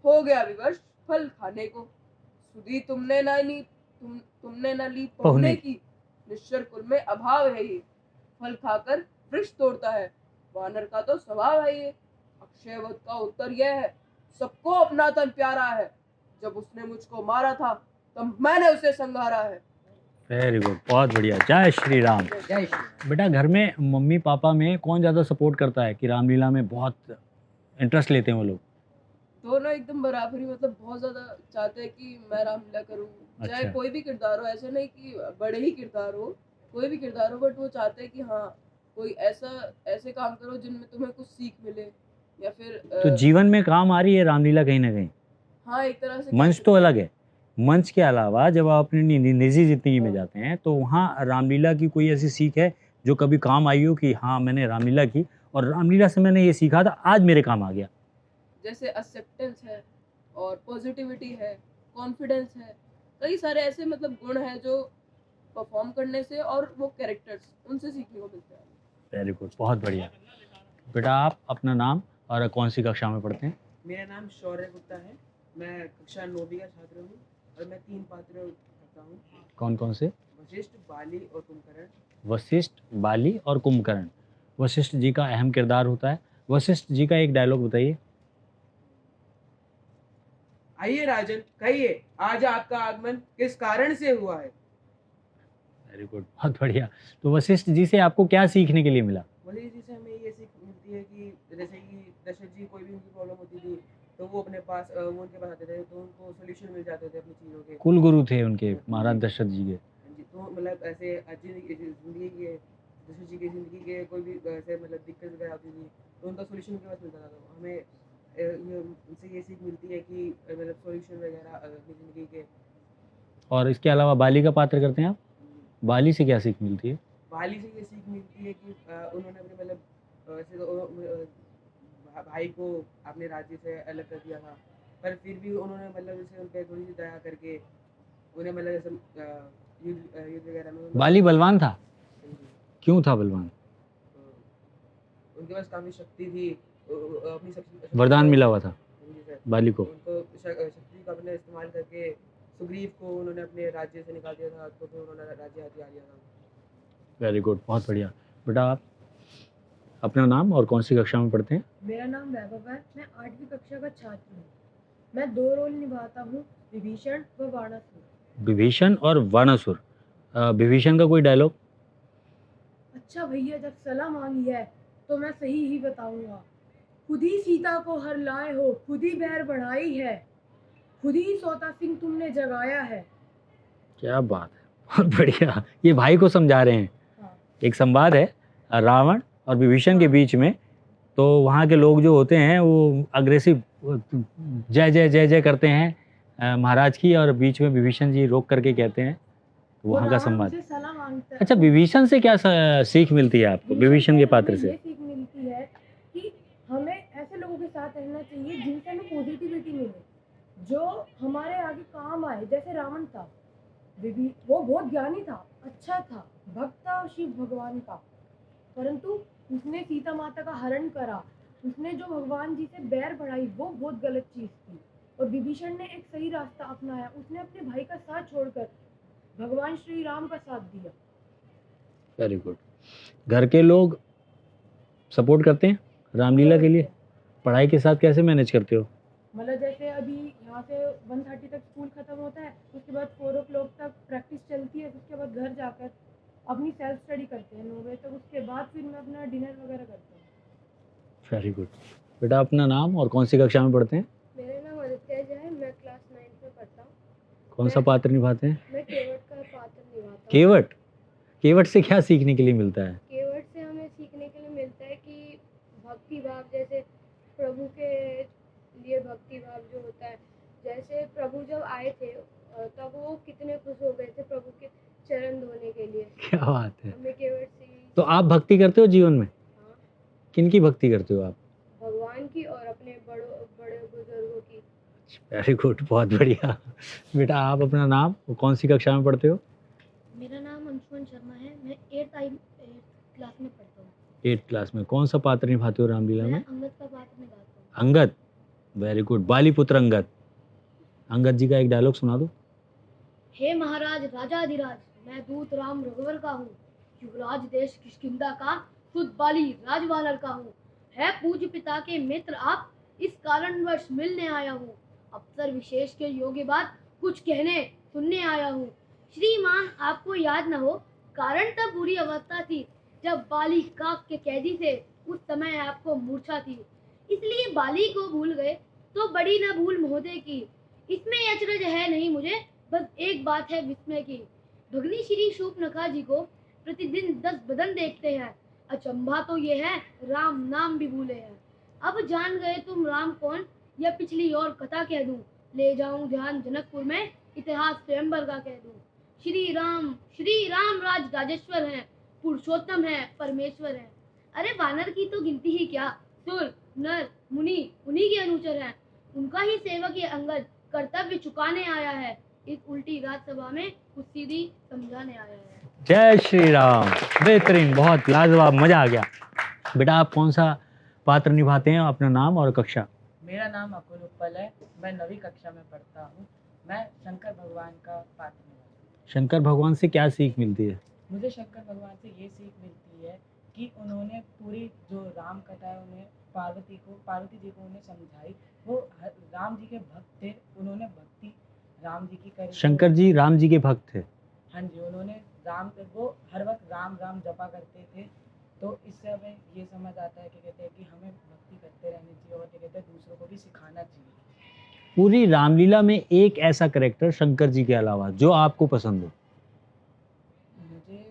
हो गया विवश फल खाने को। सुधी तुमने न ली पहुने की, निश्चर कुल में अभाव है ये। फल खाकर वृक्ष तोड़ता है, वानर का तो स्वभाव है ये। अक्षय वध का उत्तर यह है, सबको अपना तन प्यारा है। जब उसने मुझको मारा था, तब मैंने उसे संघारा है। वेरी गुड, बहुत बढ़िया। जय श्री राम। जय श्री। बेटा, घर में मम्मी पापा में कौन ज़्यादा सपोर्ट करता है कि रामलीला में बहुत इंटरेस्ट लेते हैं वो लोग? दोनों एकदम बराबरी, मतलब बहुत ज्यादा चाहते हैं कि मैं रामलीला करूं, चाहे अच्छा। कोई भी किरदार हो। ऐसे नहीं कि बड़े ही किरदार हो, कोई भी किरदार हो, बट वो चाहते हैं कि हाँ कोई ऐसे काम करो जिनमें तुम्हें कुछ सीख मिले, या फिर तो जीवन में काम आ रही है रामलीला कहीं ना कहीं। हाँ एक तरह से मंच तो अलग है, मंच के अलावा जब आप अपनी निजी जिंदगी में जाते हैं तो वहाँ रामलीला की कोई ऐसी सीख है जो कभी काम आई हो कि हाँ मैंने रामलीला की और रामलीला से मैंने ये सीखा था, आज मेरे काम आ गया? जैसे एक्सेप्टेंस है और पॉजिटिविटी है, कॉन्फिडेंस है, कई सारे ऐसे मतलब गुण हैं जो परफॉर्म करने से और वो कैरेक्टर्स उनसे सीखने को मिलते हैं। वेरी गुड, बहुत बढ़िया। बेटा, आप अपना नाम और कौन सी कक्षा में पढ़ते हैं? मेरा नाम शौर्य गुप्ता है, मैं कक्षा 9वीं का छात्र हूँ और मैं 3 पात्र करता हूँ। कौन कौन से? वशिष्ठ, बाली और कुंभकर्ण। वशिष्ठ, बाली और कुंभकर्ण। वशिष्ठ जी का अहम किरदार होता है। वशिष्ठ जी का एक डायलॉग बताइए। आइए राजन, कहिए आज आपका आगमन किस कारण से हुआ है? वेरी गुड, बहुत बढ़िया। तो वशिष्ठ जी से आपको क्या सीखने के लिए मिला? वशिष्ठ जी से हमें ये सीख मिलती है कि जैसे कि दशरथ जी कोई भी उनकी प्रॉब्लम होती थी तो वो अपने पास वो उनके पास आते थे तो उनको सोल्यूशन मिल जाते थे अपनी चीज़ों के। कुल गुरु थे उनके महाराज दशरथ जी के। जी, तो मतलब ऐसे जिंदगी के दशरथ जी की जिंदगी के कोई भी ऐसे मतलब दिक्कत वगैरह आती थी तो उनका सोल्यूशन उनके पास मिलता था। तो हमें उनसे ये सीख मिलती है कि मतलब सॉल्यूशन वगैरह अपनी ज़िंदगी के। और इसके अलावा बाली का पात्र करते हैं आप, बाली से क्या सीख मिलती है? बाली से ये सीख मिलती है कि उन्होंने अपने मतलब वैसे तो भाई को अपने राज्य से अलग कर दिया था, पर फिर भी उन्होंने मतलब जैसे उन पर थोड़ी सी दया करके उन्हें मतलब जैसे युद्ध वगैरह में बाली बलवान था? क्यों था बलवान? उनके पास काफ़ी शक्ति थी, अपनी शक्ति वरदान मिला हुआ था बाली को। उनको शक्ति का अपने इस्तेमाल करके सुग्रीव को उन्होंने अपने राज्य से निकाल दिया था, तो फिर उन्होंने राज्य हासिल किया था। वेरी गुड, बहुत बढ़िया। बेटा, आप अपना नाम और कौन सी कक्षा में पढ़ते हैं? मेरा नाम वैभव है, मैं 8वीं कक्षा का छात्र हूँ। मैं 2 रोल निभाता हूँ, विभीषण व वाणासुर। विभीषण और वाणासुर। विभीषण का कोई डायलॉग? अच्छा भैया, जब सलाह मांगी है तो मैं सही ही बताऊंगा। खुद ही सीता को हर लाए हो, खुद ही बैर बढ़ाई है, खुद ही सोता सिंह तुमने जगाया है। क्या बात है, बहुत बढ़िया। ये भाई को समझा रहे हैं। हाँ। एक संवाद है रावण और विभीषण के बीच में, तो वहाँ के लोग जो होते हैं वो अग्रेसिव जय जय जय जय करते हैं महाराज की, और बीच में विभीषण जी रोक करके कहते हैं, तो वहाँ का संवाद। सलाह मांगता है। अच्छा, विभीषण से क्या सीख मिलती है आपको, विभीषण के पात्र से? ये सीख मिलती है कि हमें ऐसे लोगों के साथ रहना चाहिए जिनसे हमें पॉजिटिविटी मिले, जो हमारे आगे काम आए। जैसे रावण था, वो बहुत ज्ञानी था, अच्छा था, भक्त था शिव भगवान का, परंतु उसने सीता माता का हरण करा, उसने जो भगवान जी से बैर बढ़ाई, वो बहुत गलत चीज़ थी। और विभीषण ने एक सही रास्ता अपनाया, उसने अपने भाई का साथ छोड़कर भगवान श्री राम का साथ दिया। Very good. घर के लोग सपोर्ट करते हैं रामलीला के लिए? पढ़ाई के साथ कैसे मैनेज करते हो? मतलब जैसे अभी यहाँ से 1:30 तक स्कूल खत्म होता है, उसके बाद 4 o'clock तक प्रैक्टिस चलती है, उसके बाद घर जाकर अपनी सेल्फ स्टडी करते हैं 9 बजे तक, उसके बाद फिर मैं अपना डिनर वगैरह करता हूँ। Very good. बेटा, अपना नाम और कौन सी कक्षा में पढ़ते हैं? मेरा नाम आदित्य है, मैं क्लास 9th में पढ़ता हूँ। कौन सा पात्र निभाते हैं? मैं केवट का पात्र निभाता हूँ। केवट। केवट से क्या सीखने के लिए मिलता है? केवट से हमें सीखने के लिए मिलता है कि भक्ति भाव, जैसे प्रभु के लिए भक्ति भाव जो होता है, जैसे प्रभु जब आए थे तब वो कितने खुश हो गए थे प्रभु के चरण धोने के लिए। क्या बात है। हमें केवट से ही तो आप भक्ति करते हो जीवन में? किनकी भक्ति करते हो आप? भगवान की और अपने बड़े बुजुर्गों की। वेरी गुड, बहुत बढ़िया। बेटा आप अपना नाम और कौन सी कक्षा में पढ़ते हो? मेरा नाम अंशुमन शर्मा है। मैं 8th क्लास में पढ़ता हूँ। 8th क्लास में। कौन सा पात्र निभाते हो रामलीला मैं में? अंगद का पात्र निभाता हूँ। अंगद। वेरी गुड, बाली पुत्र अंगद। अंगद जी का एक डायलॉग सुना दो। हे महाराज राजाधिराज, मैं दूत राम रघुवर का हूँ, युवराज देश किष्किंधा का शुद्ध बाली राजवानर का हूँ। है पूज्य पिता के मित्र आप, इस कारणवश मिलने आया हूँ। अवसर विशेष के योग्य बात कुछ कहने सुनने आया हूँ। श्रीमान आपको याद न हो, कारण तब बुरी अवस्था थी जब बाली काक के कैदी थे, उस समय आपको मूर्छा थी, इसलिए बाली को भूल गए, तो बड़ी न भूल महोदय की। इसमें अचरज है नहीं मुझे, बस एक बात है विस्मय की। भगनी श्री शूर्पणखा जी को प्रतिदिन 10 बदन देखते हैं, अचंभा तो ये है राम नाम भी भूले हैं। अब जान गए तुम राम कौन, या पिछली और कथा कह दूं, ले जाऊं ध्यान जनकपुर में, इतिहास स्वयंवर का कह दूं। श्री राम राज राजेश्वर हैं, पुरुषोत्तम है परमेश्वर है। अरे वानर की तो गिनती ही क्या, सुर नर मुनि उन्हीं के अनुचर हैं, उनका ही सेवक ये अंगद कर्तव्य चुकाने आया है, इस उल्टी राजसभा में कुछ सीधी समझाने आया है। जय श्री राम। बेहतरीन, बहुत लाजवाब, मजा आ गया। बेटा आप कौन सा पात्र निभाते हैं? अपना नाम और कक्षा। मेरा नाम अकुल उत्पल है। मैं 9वीं कक्षा में पढ़ता हूँ। मैं शंकर भगवान का पात्र निभाता हूँ। शंकर भगवान से क्या सीख मिलती है? मुझे शंकर भगवान से ये सीख मिलती है कि उन्होंने पूरी जो राम कथा है उन्हें पार्वती जी को उन्हें समझाई। वो राम जी के भक्त थे, उन्होंने भक्ति राम जी की करी। शंकर जी राम जी के भक्त थे। हाँ जी, उन्होंने वो हर वक्त राम राम जपा करते थे। तो इससे हमें ये समझ आता है कि कहते हैं कि हमें भक्ति करते रहनी चाहिए और कहते हैं दूसरों को भी सिखाना चाहिए। पूरी रामलीला में एक ऐसा कैरेक्टर शंकर जी के अलावा जो आपको पसंद हो? मुझे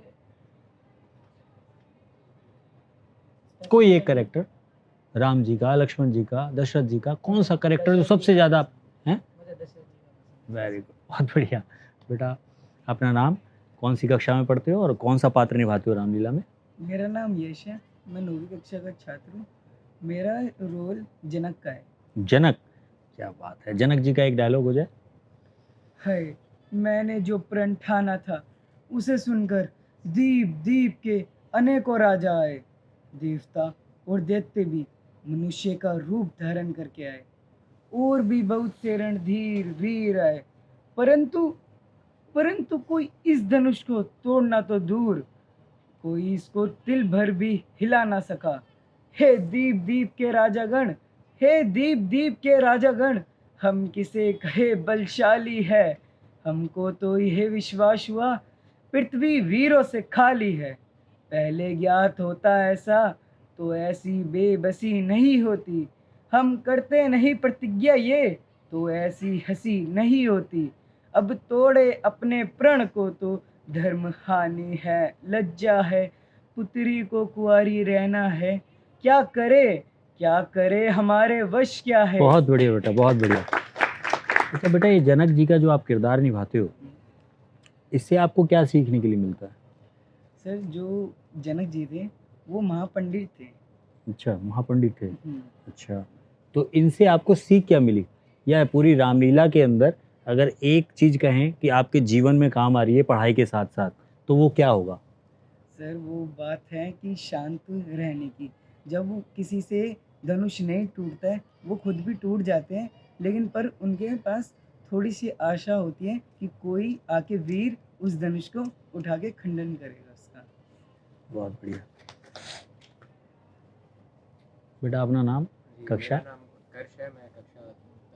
कोई एक कैरेक्टर, राम जी का, लक्ष्मण जी का, दशरथ जी का, कौन सा कैरेक्टर जो सबसे ज्यादा है? मुझे दशरथ जी का। वेरी गुड, बहुत बढ़िया। बेटा अपना नाम, कौन सी कक्षा में पढ़ते हो और कौन सा पात्र निभाते हो रामलीला में? मेरा नाम यश है। मैं 9वीं कक्षा का छात्र हूँ। मेरा रोल जनक का है। जनक, क्या बात है। जनक जी का एक डायलॉग हो जाए। है मैंने जो प्रण ठाना था, उसे सुनकर दीप दीप के अनेकों राजा आए, देवता और दैत्य भी मनुष्य का रूप धारण करके आए, और भी बहुत से रणधीर वीर आए, परंतु कोई इस धनुष को तोड़ना तो दूर, कोई इसको तिल भर भी हिला ना सका। हे दीप दीप के राजागण, हे दीप दीप के राजागण, हम किसे कहे बलशाली है, हमको तो यह विश्वास हुआ पृथ्वी वीरों से खाली है। पहले ज्ञात होता ऐसा तो ऐसी बेबसी नहीं होती, हम करते नहीं प्रतिज्ञा ये तो ऐसी हंसी नहीं होती। अब तोड़े अपने प्रण को तो धर्म हानि है, लज्जा है, पुत्री को कुंवारी रहना है, क्या करे हमारे वश क्या है। बहुत बढ़िया बेटा, बहुत बढ़िया। अच्छा बेटा, ये जनक जी का जो आप किरदार निभाते हो, इससे आपको क्या सीखने के लिए मिलता है? सर जो जनक जी थे वो महापंडित थे। अच्छा, महापंडित थे। अच्छा, तो इनसे आपको सीख क्या मिली, या पूरी रामलीला के अंदर अगर एक चीज कहें कि आपके जीवन में काम आ रही है पढ़ाई के साथ साथ, तो वो क्या होगा? सर वो बात है कि शांत रहने की। जब वो किसी से धनुष नहीं टूटता है, वो खुद भी टूट जाते हैं, लेकिन पर उनके पास थोड़ी सी आशा होती है कि कोई आके वीर उस धनुष को उठा के खंडन करेगा उसका। बहुत बढ़िया। बेटा अपना नाम, कक्षा? मेरा नाम उत्कर्ष है। मैं कक्षा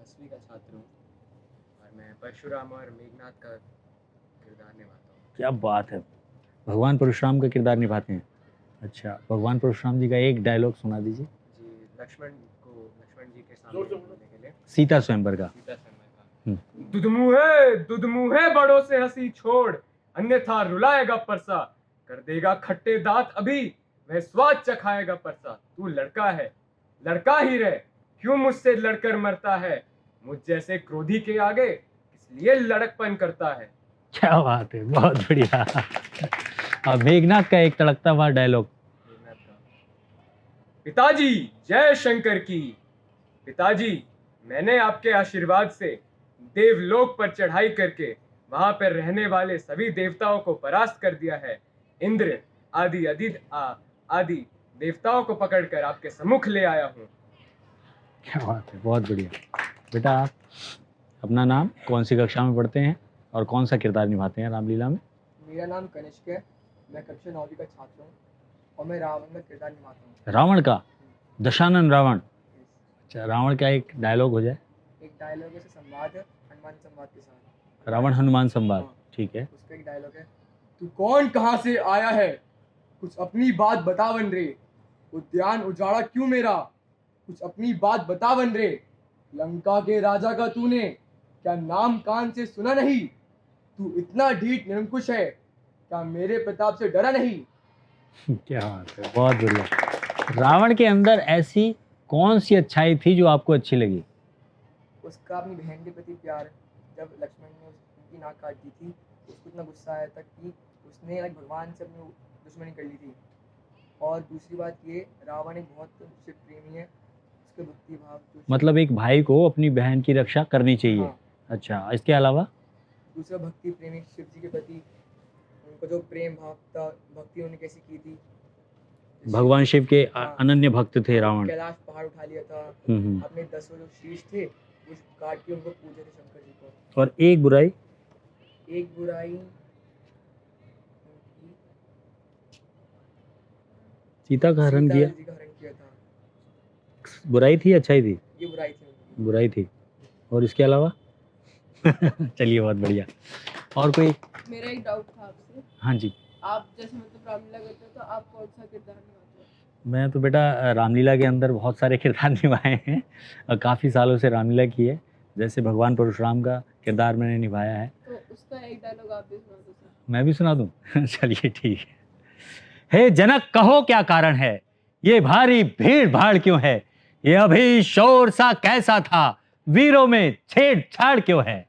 10वीं का छात्र हूँ और मैं परशुराम और मेघनाथ का किरदार निभाता हूँ। क्या बात है, भगवान परशुराम का किरदार निभाते हैं। अच्छा, भगवान परशुराम जी का एक डायलॉग सुना दीजिए। जी, लक्ष्मण जी के सामने बोलने के लिए। सीता स्वयंवर का। सीता स्वयंवर का। दुधमुहे बड़ों से हंसी छोड़, अन्यथा रुलाएगा परसा, कर देगा खट्टे दांत अभी, वह स्वाद चखाएगा परसा। तू लड़का है, लड़का ही रह, क्यों मुझसे लड़कर मरता है, मुझ जैसे क्रोधी के आगे इसलिए लड़कपन करता है। क्या बात है, बहुत बढ़िया। अब मेघनाथ का एक तड़कता हुआ डायलॉग। पिताजी जय शंकर की। पिताजी, मैंने आपके आशीर्वाद से देवलोक पर चढ़ाई करके वहां पर रहने वाले सभी देवताओं को परास्त कर दिया है। इंद्र आदि देवताओं को पकड़कर आपके सम्मुख ले आया हूँ। क्या बात है, बहुत बढ़िया। बेटा आप अपना नाम, कौन सी कक्षा में पढ़ते हैं और कौन सा किरदार निभाते हैं रामलीला में? मेरा नाम कनिष्क है, मैं कक्षा 9वीं का छात्र हूँ और मैं रावण का किरदार निभाता हूँ। रावण का? दशानन रावण। अच्छा, रावण का एक डायलॉग हो जाए। एक डायलॉग है, संवाद है हनुमान संवाद के साथ। रावण हनुमान संवाद, ठीक है। उसका एक डायलॉग है, तू कौन कहाँ से आया है, कुछ अपनी बात बतावन रे, उद्यान उजाड़ा क्यों मेरा, कुछ अपनी बात बतावन रे, लंका के राजा का तूने क्या नाम कान से सुना नहीं, तू इतना ढीठ निरंकुश है, क्या मेरे प्रताप से डरा नहीं। क्या बात है, बहुत बढ़िया। रावण के अंदर ऐसी कौन सी अच्छाई थी जो आपको अच्छी लगी? उसका अपनी बहन के प्रति प्यार, जब लक्ष्मण ने उनकी नाक काट दी थी उसको इतना गुस्सा आया था कि उसने भगवान से अपनी दुश्मनी कर ली थी। और दूसरी बात ये, रावण एक बहुत शिव प्रेमी है, उसके भक्ति भाव मतलब एक भाई को अपनी बहन की रक्षा करनी चाहिए। हाँ। अच्छा, इसके अलावा? दूसरा भक्ति प्रेमी, शिव जी के प्रति उनको जो प्रेम भाव था, भक्ति उन्होंने कैसी की थी। भगवान शिव के अनन्य भक्त थे रावण। कैलाश पहाड़ उठा लिया था, अपने 10 जो शीश थे वो काट के उनको पूजे थे शंकर जी को। और एक बुराई? एक बुराई सीता का हरण किया। जी का हरण किया था। बुराई थी, अच्छाई थी? ये बुराई थी। बुराई थी। और इसके अलावा? चलिए, बहुत बढ़िया। और कोई? मेरा एक डाउट था आपसे। हाँ जी। आप जैसे मतलब रामलीला करते हो तो आप कौन सा किरदार निभाते हो? मैं तो बेटा रामलीला के अंदर बहुत सारे किरदार निभाए हैं, काफ़ी सालों से रामलीला की है। जैसे भगवान परशुराम का किरदार मैंने निभाया है। तो उसका एक डायलॉग आप भी सुना दो सर। मैं भी सुना दूं? चलिए ठीक है। हे जनक, कहो क्या कारण है, ये भारी भीड़ भाड़ क्यों है, ये अभी शोर सा कैसा था, वीरों में छेड़छाड़ क्यों है।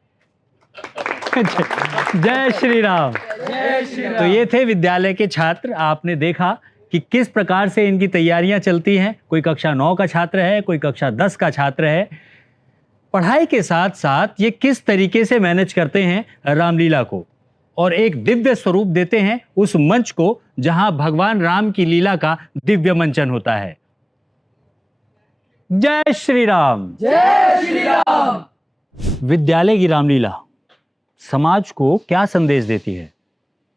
जय श्री राम। जय श्री राम। तो ये थे विद्यालय के छात्र। आपने देखा कि किस प्रकार से इनकी तैयारियां चलती हैं। कोई कक्षा 9 का छात्र है, कोई कक्षा 10 का छात्र है। पढ़ाई के साथ साथ ये किस तरीके से मैनेज करते हैं रामलीला को और एक दिव्य स्वरूप देते हैं उस मंच को जहां भगवान राम की लीला का दिव्य मंचन होता है। जय श्री राम। जय श्री राम। विद्यालय की रामलीला समाज को क्या संदेश देती है?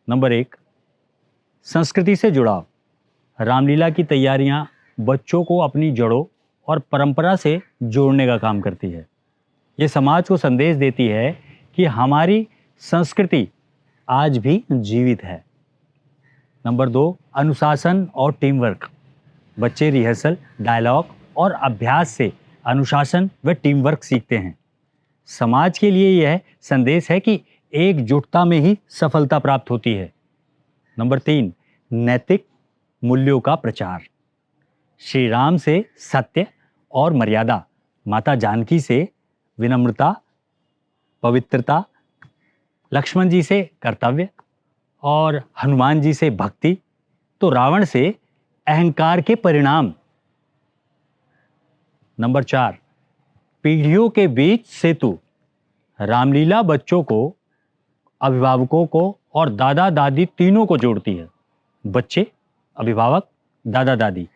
नंबर 1, संस्कृति से जुड़ाव। रामलीला की तैयारियां बच्चों को अपनी जड़ों और परंपरा से जोड़ने का काम करती है। ये समाज को संदेश देती है कि हमारी संस्कृति आज भी जीवित है। नंबर 2, अनुशासन और टीम वर्क। बच्चे रिहर्सल, डायलॉग और अभ्यास से अनुशासन व टीम वर्क सीखते हैं। समाज के लिए यह संदेश है कि एकजुटता में ही सफलता प्राप्त होती है। नंबर 3, नैतिक मूल्यों का प्रचार। श्री राम से सत्य और मर्यादा, माता जानकी से विनम्रता, पवित्रता, लक्ष्मण जी से कर्तव्य और हनुमान जी से भक्ति, तो रावण से अहंकार के परिणाम। नंबर 4, पीढ़ियों के बीच सेतु। रामलीला बच्चों को, अभिभावकों को और दादा दादी तीनों को जोड़ती है। बच्चे, अभिभावक, दादा दादी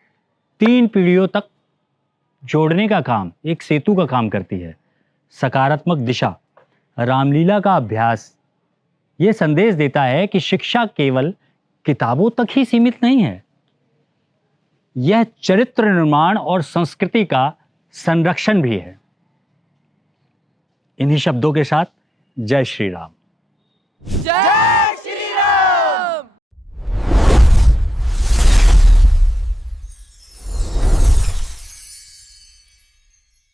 3 पीढ़ियों तक जोड़ने का काम एक सेतु का काम करती है। सकारात्मक दिशा। रामलीला का अभ्यास ये संदेश देता है कि शिक्षा केवल किताबों तक ही सीमित नहीं है, यह चरित्र निर्माण और संस्कृति का संरक्षण भी है। इन्हीं शब्दों के साथ जय श्री राम। जय